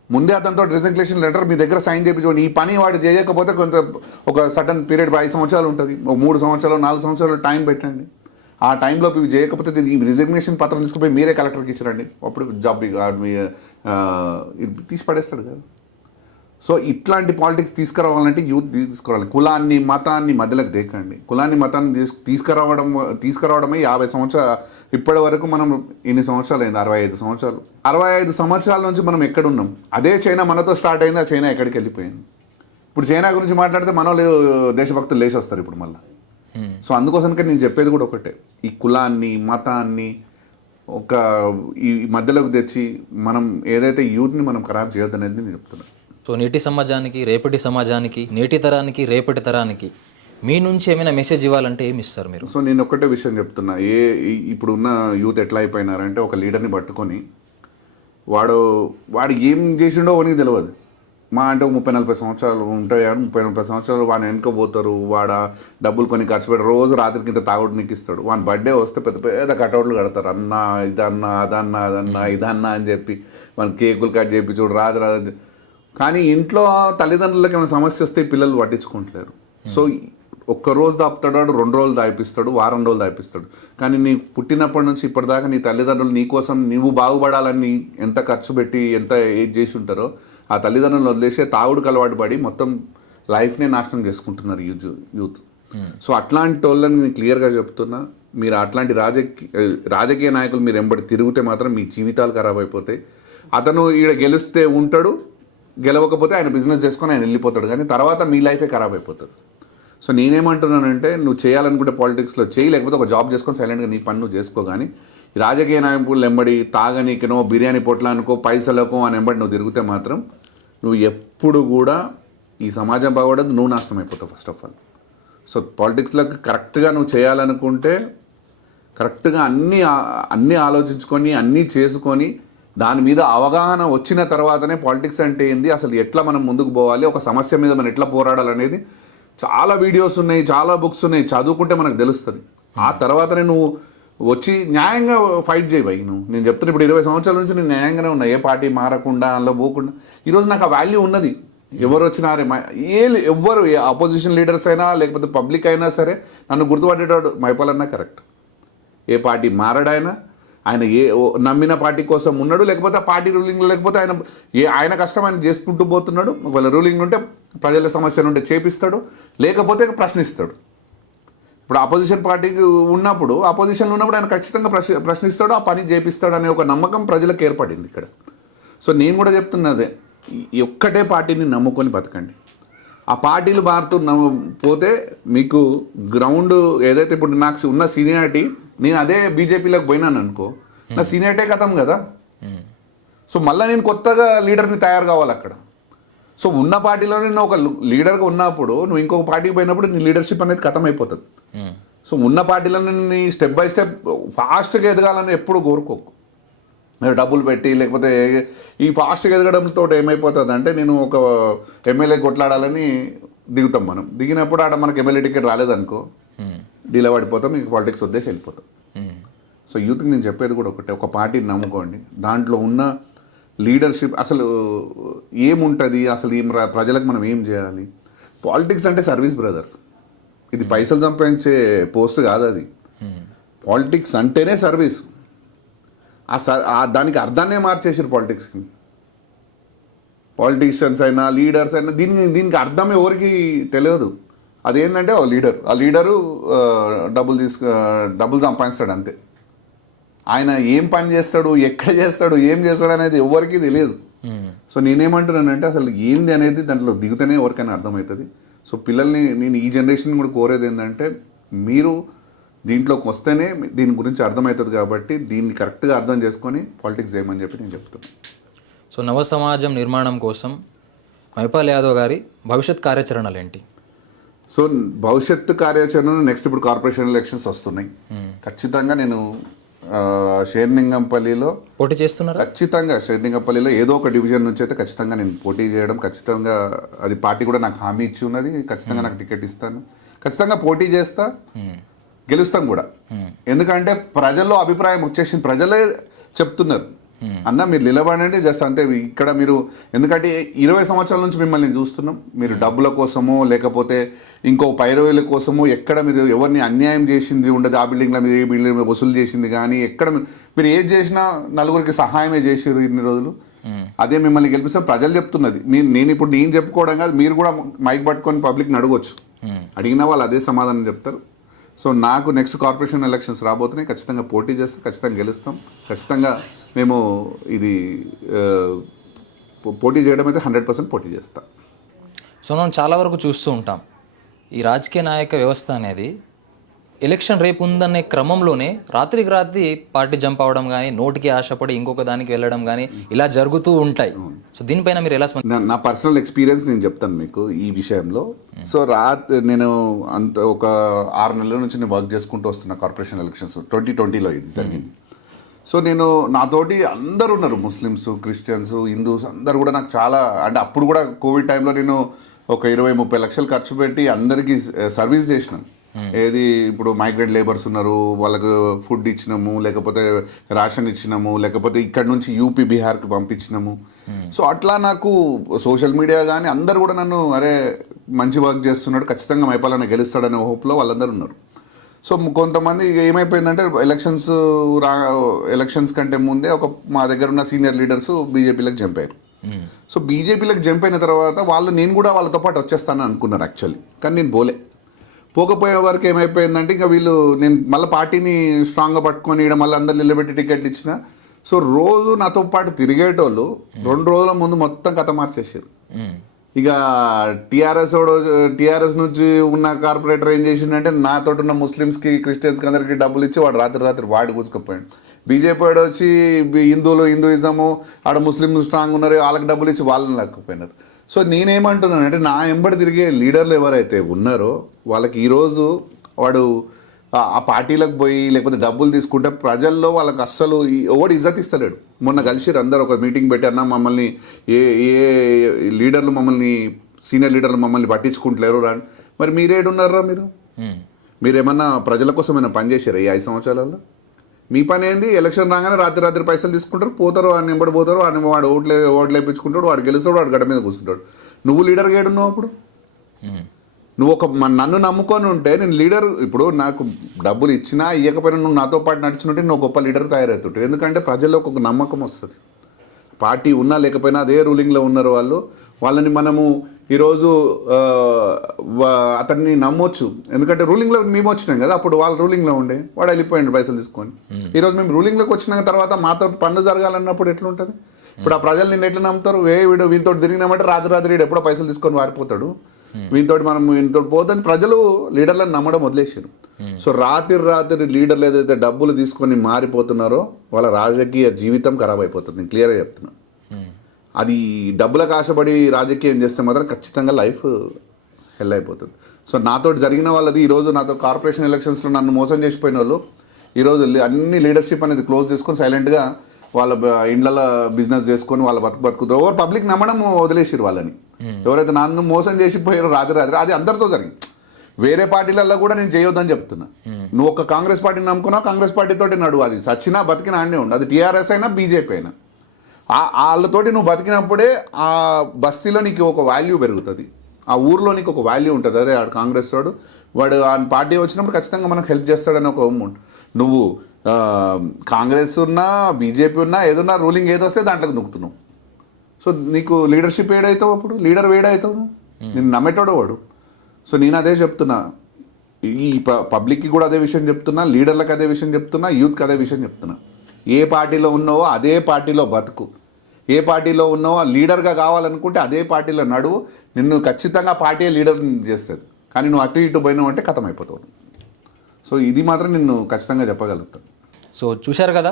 ముందే అతనితో రిజిగ్నేషన్ లెటర్ మీ దగ్గర సైన్ చేయించుకోండి. ఈ పని వాడు చేయకపోతే కొంత ఒక సడన్ పీరియడ్ 5 సంవత్సరాలు ఉంటుంది, 3 సంవత్సరాలు 4 సంవత్సరాలు టైం పెట్టండి. ఆ టైంలో ఇవి చేయకపోతే ఈ రిజిగ్నేషన్ పత్రం తీసుకుపోయి మీరే కలెక్టర్కి ఇచ్చారండి, అప్పుడు జాబ్ ఇది తీసి పడేస్తాడు కదా. సో ఇట్లాంటి పాలిటిక్స్ తీసుకురావాలంటే యూత్ తీసుకురావాలి. కులాన్ని మతాన్ని మధ్యలోకి దేకండి. కులాన్ని మతాన్ని తీసుకురావడమే 50 సంవత్సరాలు. ఇప్పటి వరకు మనం ఇన్ని సంవత్సరాలు అయింది, 65 సంవత్సరాలు. 65 సంవత్సరాల నుంచి మనం ఎక్కడున్నాం? అదే చైనా మనతో స్టార్ట్ అయింది, ఆ చైనా ఎక్కడికి వెళ్ళిపోయింది. ఇప్పుడు చైనా గురించి మాట్లాడితే మనోళ్ళు దేశభక్తులు లేచి వస్తారు ఇప్పుడు మళ్ళీ. సో అందుకోసమే నేను చెప్పేది కూడా ఒకటే, ఈ కులాన్ని మతాన్ని ఈ మధ్యలోకి తెచ్చి మనం ఏదైతే యూత్ని మనం ఖరాబ్ చేయొద్దు అనేది నేను చెప్తున్నాను. సో నేటి సమాజానికి, రేపటి సమాజానికి, నేటి తరానికి, రేపటి తరానికి మీ నుంచి ఏమైనా మెసేజ్ ఇవ్వాలంటే ఏమి ఇస్తారు మీరు? సో నేను ఒకటే విషయం చెప్తున్నా, ఇప్పుడున్న యూత్ ఎట్లా అయిపోయినారంటే ఒక లీడర్ని పట్టుకొని వాడు ఏం చేసిండో వానికి తెలియదు. మా అంటే 30-40 సంవత్సరాలు ఉంటాయి, 30-40 సంవత్సరాలు వాడిని వెనుకపోతారు. వాడ డబ్బులు కొని ఖర్చు పెట్టి రోజు రాత్రికి ఇంత తాగుడు నిక్కిస్తాడు. వాని బర్త్డే వస్తే పెద్ద పెద్ద కటౌట్లు కడతారు, అన్నా ఇదన్నా అదన్నా ఇదన్నా అని చెప్పి మన కేకులు కట్ చేయించి చూడు రాదని. కానీ ఇంట్లో తల్లిదండ్రులకి ఏమైనా సమస్య వస్తే పిల్లలు పట్టించుకుంటలేరు. సో ఒక్కరోజు దాపుతాడు, 2 రోజులు దాపిస్తాడు, వారం రోజులు దాపిస్తాడు. కానీ నీ పుట్టినప్పటి నుంచి ఇప్పటిదాకా నీ తల్లిదండ్రులు నీ కోసం నువ్వు బాగుపడాలని ఎంత ఖర్చు పెట్టి ఎంత ఏది చేసి ఉంటారో ఆ తల్లిదండ్రులను వదిలేసే తాగుడుకు అలవాటు పడి మొత్తం లైఫ్నే నాశనం చేసుకుంటున్నారు యూత్. సో అట్లాంటి వాళ్ళని నేను క్లియర్గా చెప్తున్నా, మీరు అట్లాంటి రాజకీయ నాయకులు మీరు ఎంబడి తిరిగితే మాత్రం మీ జీవితాలు ఖరాబ్ అయిపోతాయి. అతను ఈడ గెలిస్తే ఉంటాడు, గెలవకపోతే ఆయన బిజినెస్ చేసుకొని ఆయన వెళ్ళిపోతాడు, కానీ తర్వాత మీ లైఫే ఖరాబ్ అయిపోతుంది. సో నేనేమంటున్నానంటే నువ్వు చేయాలనుకుంటే పాలిటిక్స్లో చేయి, లేకపోతే ఒక జాబ్ చేసుకొని సైలెంట్గా నీ పని నువ్వు చేసుకో. కానీ రాజకీయ నాయకులు ఎంబడి తాగనీకనో బిర్యానీ పొట్లానికో పైసలకో అని ఎంబడి నువ్వు తిరిగితే మాత్రం నువ్వు ఎప్పుడు కూడా ఈ సమాజం బాగుపడదు, నువ్వు నాశనం అయిపోతావు ఫస్ట్ ఆఫ్ ఆల్. సో పాలిటిక్స్లోకి కరెక్ట్గా నువ్వు చేయాలనుకుంటే కరెక్ట్గా అన్నీ ఆలోచించుకొని అన్నీ చేసుకొని దాని మీద అవగాహన వచ్చిన తర్వాతనే పాలిటిక్స్ అంటే ఏంది, అసలు ఎట్లా మనం ముందుకు పోవాలి, ఒక సమస్య మీద మనం ఎట్లా పోరాడాలనేది చాలా వీడియోస్ ఉన్నాయి, చాలా బుక్స్ ఉన్నాయి, చదువుకుంటే మనకు తెలుస్తుంది. ఆ తర్వాతనే నువ్వు వచ్చి న్యాయంగా ఫైట్ చేయి భయ్. నేను చెప్తున్నా, ఇప్పుడు 20 సంవత్సరాల నుంచి నేను న్యాయంగానే ఉన్నా, ఏ పార్టీ మారకుండా అందులో పోకుండా. ఈరోజు నాకు ఆ వాల్యూ ఉన్నది. ఎవరు వచ్చినారే ఎవ్వరు అపోజిషన్ లీడర్స్ అయినా లేకపోతే పబ్లిక్ అయినా సరే నన్ను గుర్తుపట్టేటాడు మైపాలన్నా కరెక్ట్. ఏ పార్టీ మారడాయన ఆయన నమ్మిన పార్టీ కోసం ఉన్నాడు, లేకపోతే ఆ పార్టీ రూలింగ్ లేకపోతే ఆయన కష్టం ఆయన చేసుకుంటూ పోతున్నాడు. ఒకవేళ రూలింగ్ ఉంటే ప్రజల సమస్యలు ఉంటే చేపిస్తాడు, లేకపోతే ప్రశ్నిస్తాడు. ఇప్పుడు అపోజిషన్ పార్టీకి ఉన్నప్పుడు ఆయన ఖచ్చితంగా ప్రశ్నిస్తాడు, ఆ పని చేపిస్తాడు అనే ఒక నమ్మకం ప్రజలకు ఏర్పడింది ఇక్కడ. సో నేను కూడా చెప్తున్నదే, ఒక్కటే పార్టీని నమ్ముకొని బతకండి. ఆ పార్టీలు మారుతూ పోతే మీకు గ్రౌండ్ ఏదైతే ఇప్పుడు నాకు ఉన్న సీనియారిటీ, నేను అదే బీజేపీలోకి పోయినాను అనుకో, నా సీనియారిటీ కథం కదా. సో మళ్ళీ నేను కొత్తగా లీడర్ని తయారు కావాలి అక్కడ. సో ఉన్న పార్టీలోనే నువ్వు ఒక లీడర్గా ఉన్నప్పుడు నువ్వు ఇంకొక పార్టీకి పోయినప్పుడు నీ లీడర్షిప్ అనేది ఖతం అయిపోతుంది. సో ఉన్న పార్టీలోనే నీ స్టెప్ బై స్టెప్ ఫాస్ట్గా ఎదగాలని ఎప్పుడు కోరుకోకు. డబ్బులు పెట్టి లేకపోతే ఈ ఫాస్ట్గా ఎదగడంతో ఏమైపోతుంది అంటే, నేను ఒక ఎమ్మెల్యే కొట్లాడాలని దిగుతాం. మనం దిగినప్పుడు ఆడ మనకు ఎమ్మెల్యే టికెట్ రాలేదనుకో డీలా పడిపోతాం, ఇంక పాలిటిక్స్ వద్దేసి వెళ్ళిపోతాం. సో యూత్కి నేను చెప్పేది కూడా ఒకటే, ఒక పార్టీని నమ్ముకోండి. దాంట్లో ఉన్న లీడర్షిప్ అసలు ఏముంటుంది, అసలు ప్రజలకు మనం ఏం చేయాలి. పాలిటిక్స్ అంటే సర్వీస్ బ్రదర్, ఇది పైసలు సంపాదించే పోస్ట్ కాదు అది. పాలిటిక్స్ అంటేనే సర్వీస్. దానికి అర్థాన్నే మార్చేసారు పాలిటిక్స్కి. పాలిటీషియన్స్ అయినా లీడర్స్ అయినా దీనికి అర్థం ఎవరికి తెలియదు. అదేంటంటే ఆ లీడరు డబ్బులు సంపాదిస్తాడు అంతే. ఆయన ఏం పని చేస్తాడు, ఎక్కడ చేస్తాడు, ఏం చేస్తాడు అనేది ఎవరికి తెలియదు. సో నేనేమంటున్నానంటే అసలు ఏంది అనేది దాంట్లో దిగుతూనే ఎవరికైనా అర్థమవుతుంది. సో పిల్లల్ని నేను ఈ జనరేషన్ కూడా కోరేది ఏంటంటే, మీరు దీంట్లోకి వస్తేనే దీని గురించి అర్థమవుతుంది. కాబట్టి దీన్ని కరెక్ట్గా అర్థం చేసుకొని పాలిటిక్స్ చేయమని చెప్పి నేను చెప్తాను. సో నవ సమాజం నిర్మాణం కోసం మైపాల్ యాదవ్ గారి భవిష్యత్ కార్యాచరణలు ఏంటి? సో భవిష్యత్తు కార్యాచరణ నెక్స్ట్ ఇప్పుడు కార్పొరేషన్ ఎలక్షన్స్ వస్తున్నాయి. ఖచ్చితంగా నేను షేర్లింగంపల్లిలో పోటీ చేస్తున్నారా? ఖచ్చితంగా షేర్లింగంపల్లిలో ఏదో ఒక డివిజన్ నుంచి అయితే ఖచ్చితంగా నేను పోటీ చేయడం, ఖచ్చితంగా అది పార్టీ కూడా నాకు హామీ ఇచ్చి ఉన్నది. ఖచ్చితంగా నాకు టికెట్ ఇస్తాను, ఖచ్చితంగా పోటీ చేస్తా, గెలుస్తాం కూడా. ఎందుకంటే ప్రజల్లో అభిప్రాయం వచ్చేసింది, ప్రజలే చెప్తున్నారు అన్న మీరు నిలబడండి జస్ట్ అంతే. ఇక్కడ మీరు ఎందుకంటే 20 సంవత్సరాల నుంచి మిమ్మల్ని చూస్తున్నాం, మీరు డబ్బుల కోసమో లేకపోతే ఇంకో పైరవీల కోసమో ఎక్కడ మీరు ఎవరిని అన్యాయం చేసింది ఉండదు. ఆ బిల్డింగ్ల మీద ఈ బిల్డింగ్ మీద వసూలు చేసింది కానీ ఎక్కడ మీరు ఏది చేసినా నలుగురికి సహాయమే చేసారు ఇన్ని రోజులు. అదే మిమ్మల్ని గెలిపిస్తే ప్రజలు చెప్తున్నది. నేను చెప్పుకోవడం కాదు, మీరు కూడా మైక్ పట్టుకొని పబ్లిక్ని అడగొచ్చు, అడిగిన వాళ్ళు అదే సమాధానం చెప్తారు. సో నాకు నెక్స్ట్ కార్పొరేషన్ ఎలక్షన్స్ రాబోతున్నాయి, ఖచ్చితంగా పోటీ చేస్తాం, ఖచ్చితంగా గెలుస్తాం. ఖచ్చితంగా మేము ఇది పోటీ చేయడం అయితే 100% పోటీ చేస్తాం. సో మనం చాలా వరకు చూస్తూ ఉంటాం ఈ రాజకీయ నాయక వ్యవస్థ అనేది ఎలక్షన్ రేపు ఉందనే క్రమంలోనే రాత్రికి రాత్రి పార్టీ జంప్ అవ్వడం కానీ, నోటికి ఆశపడి ఇంకొక దానికి వెళ్ళడం కానీ ఇలా జరుగుతూ ఉంటాయి. సో దీనిపైన మీరు ఎలా నా పర్సనల్ ఎక్స్పీరియన్స్ నేను చెప్తాను మీకు ఈ విషయంలో. సో నేను అంత ఒక 6 నెలల నుంచి నేను వర్క్ చేసుకుంటూ వస్తున్నా. కార్పొరేషన్ ఎలక్షన్స్ 2020లో ఇది జరిగింది. సో నాతోటి అందరు ఉన్నారు, ముస్లిమ్స్, క్రిస్టియన్స్, హిందూస్ అందరు కూడా నాకు చాలా, అంటే అప్పుడు కూడా కోవిడ్ టైంలో నేను ఒక 20-30 లక్షలు ఖర్చు పెట్టి అందరికీ సర్వీస్ చేసినాను. ఏది ఇప్పుడు మైగ్రెంట్ లేబర్స్ ఉన్నారు, వాళ్ళకు ఫుడ్ ఇచ్చినాము, లేకపోతే రేషన్ ఇచ్చినాము, లేకపోతే ఇక్కడ నుంచి యూపీ బీహార్కి పంపించినాము. సో అట్లా నాకు సోషల్ మీడియా కానీ అందరు కూడా నన్ను అరే మంచి వర్క్ చేస్తున్నాడు, ఖచ్చితంగా మైపాలన్న గెలుస్తాడనే హోప్లో వాళ్ళందరూ ఉన్నారు. సో కొంతమంది ఏమైపోయిందంటే ఎలక్షన్స్ కంటే ముందే మా దగ్గర ఉన్న సీనియర్ లీడర్స్ బీజేపీలకు జంప్ అయ్యారు. సో బీజేపీలకు జంప్ అయిన తర్వాత నేను కూడా వాళ్ళతో పాటు వచ్చేస్తాను అనుకున్నారు యాక్చువల్లీ. కానీ నేను పోకపోయే వరకు ఏమైపోయిందంటే ఇంకా నేను మళ్ళీ పార్టీని స్ట్రాంగ్గా పట్టుకొని ఇక్కడ మళ్ళీ అందరు నిలబెట్టి టికెట్లు ఇచ్చిన. సో రోజు నాతో పాటు తిరిగేటోళ్ళు 2 రోజుల ముందు మొత్తం కథ మార్చేసారు. ఇక టీఆర్ఎస్ నుంచి ఉన్న కార్పొరేటర్ ఏం చేసిండంటే నాతో ఉన్న ముస్లిమ్స్కి, క్రిస్టియన్స్కి అందరికీ డబ్బులు ఇచ్చి వాడు రాత్రి వాడి కూసుకుపోయాడు. బీజేపీ వాడు వచ్చి హిందూయిజము ఆడ ముస్లింలు స్ట్రాంగ్ ఉన్నారు, వాళ్ళకి డబ్బులు ఇచ్చి వాళ్ళని లేకపోయినారు. సో నేనేమంటున్నానంటే నా ఎంబడి తిరిగే లీడర్లు ఎవరైతే ఉన్నారో వాళ్ళకి ఈరోజు వాడు ఆ పార్టీలకు పోయి లేకపోతే డబ్బులు తీసుకుంటే ప్రజల్లో వాళ్ళకి అస్సలు ఎవడు ఇజ్జత్ ఇస్తలేడు. మొన్న కలిసిరు అందరు ఒక మీటింగ్ పెట్టి అన్న మమ్మల్ని ఏ లీడర్లు సీనియర్ లీడర్లు మమ్మల్ని పట్టించుకుంటలేరు రా. మరి మీరేడున్నారా? మీరేమన్నా ప్రజల కోసం ఏమైనా పని చేశారా ఈ 5 సంవత్సరాలలో? మీ పని ఏంది? ఎలక్షన్ రాగానే రాత్రి పైసలు తీసుకుంటారు, పోతారు, వాడిని ఎంబడి పోతారు, వాడు ఓట్లు వేయించుకుంటాడు, వాడు గెలుస్తాడు, వాడు గడ్డ మీద కూర్చుంటాడు. నువ్వు లీడర్గా ఏడున్నావు అప్పుడు? నువ్వు నన్ను నమ్ముకొని ఉంటే నేను లీడర్, ఇప్పుడు నాకు డబ్బులు ఇచ్చినా ఇవ్వకపోయినా నువ్వు నాతో పాటు నడుచుంటే నువ్వు గొప్ప లీడర్ తయారవుతుంటావు. ఎందుకంటే ప్రజల్లోకి ఒక నమ్మకం వస్తుంది. పార్టీ ఉన్నా లేకపోయినా అదే రూలింగ్లో ఉన్నారు వాళ్ళని మనము ఈరోజు అతన్ని నమ్మొచ్చు. ఎందుకంటే రూలింగ్లో మేము వచ్చినాం కదా, అప్పుడు వాళ్ళు రూలింగ్లో ఉండే, వాడు వెళ్ళిపోయిండు పైసలు తీసుకొని. ఈరోజు మేము రూలింగ్లోకి వచ్చిన తర్వాత మాతో పన్ను జరగాలన్నప్పుడు ఎట్లుంటుంది? ఇప్పుడు ఆ ప్రజలు నిన్ను ఎట్లా నమ్ముతారు? వీడితో తిరిగినామంటే రాత్రి వీడు ఎప్పుడో పైసలు తీసుకొని వారిపోతాడు, వీనితో పోదని ప్రజలు లీడర్లను నమ్మడం వదిలేసారు. సో రాత్రి లీడర్లు ఏదైతే డబ్బులు తీసుకొని మారిపోతున్నారో వాళ్ళ రాజకీయ జీవితం ఖరాబ్ అయిపోతుంది. నేను క్లియర్గా చెప్తున్నా. అది డబ్బులకు ఆశపడి రాజకీయం చేస్తే మాత్రం ఖచ్చితంగా లైఫ్ హెల్ అయిపోతుంది. సో నాతో జరిగిన వాళ్ళది ఈరోజు నాతో కార్పొరేషన్ ఎలక్షన్స్లో నన్ను మోసం చేసిపోయిన వాళ్ళు ఈరోజు అన్ని లీడర్షిప్ అనేది క్లోజ్ చేసుకొని సైలెంట్గా వాళ్ళ ఇండ్లలో బిజినెస్ చేసుకొని వాళ్ళ బతుకుతారు. ఓవర్ పబ్లిక్ నమ్మడం వదిలేసారు వాళ్ళని. ఎవరైతే నన్ను మోసం చేసిపోయారో రాత్రి అది అందరితో జరిగింది. వేరే పార్టీలలో కూడా నేను చేయొద్దని చెప్తున్నా. నువ్వు ఒక కాంగ్రెస్ పార్టీని నమ్ముకున్నావు, కాంగ్రెస్ పార్టీతోటి నడువు, అది సచ్చినా బతికినా ఆడే ఉండు, అది టీఆర్ఎస్ అయినా బీజేపీ అయినా. వాళ్ళతోటి నువ్వు బతికినప్పుడే ఆ బస్తీలో నీకు ఒక వాల్యూ పెరుగుతుంది, ఆ ఊర్లో నీకు ఒక వాల్యూ ఉంటుంది. అదే వాడు కాంగ్రెస్ వాడు ఆ పార్టీ వచ్చినప్పుడు ఖచ్చితంగా మనకు హెల్ప్ చేస్తాడని ఒక అమౌంట్. నువ్వు కాంగ్రెస్ ఉన్నా బీజేపీ ఉన్నా ఏదన్నా రూలింగ్ ఏదొస్తే దాంట్లోకి దుక్కుతున్నావు. సో నీకు లీడర్షిప్ ఏడవుతావు, అప్పుడు లీడర్ వేడవుతావు, నేను నమ్మేటోడు వాడు. సో నేను అదే చెప్తున్నా, ఈ పబ్లిక్కి కూడా అదే విషయం చెప్తున్నా, లీడర్లకు అదే విషయం చెప్తున్నా, యూత్కి అదే విషయం చెప్తున్నా. ఏ పార్టీలో ఉన్నావో అదే పార్టీలో బతుకు, ఏ పార్టీలో ఉన్నావో లీడర్గా కావాలనుకుంటే అదే పార్టీలో నడువు. నిన్ను ఖచ్చితంగా పార్టీ లీడర్ చేస్తుంది. కానీ నువ్వు అటు ఇటు పోయినావు అంటే ఖతం అయిపోతావు. సో ఇది మాత్రం నిన్ను ఖచ్చితంగా చెప్పగలుగుతాను. సో చూశారు కదా,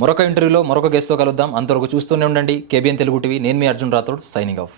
మరొక ఇంటర్వ్యూలో మరొక గెస్ట్తో కలుద్దాం. అంతవరకు చూస్తూనే ఉండండి KBN తెలుగు టీవీ. నేను మీ అర్జున్ రాథోడ్, సైనింగ్ ఆఫ్.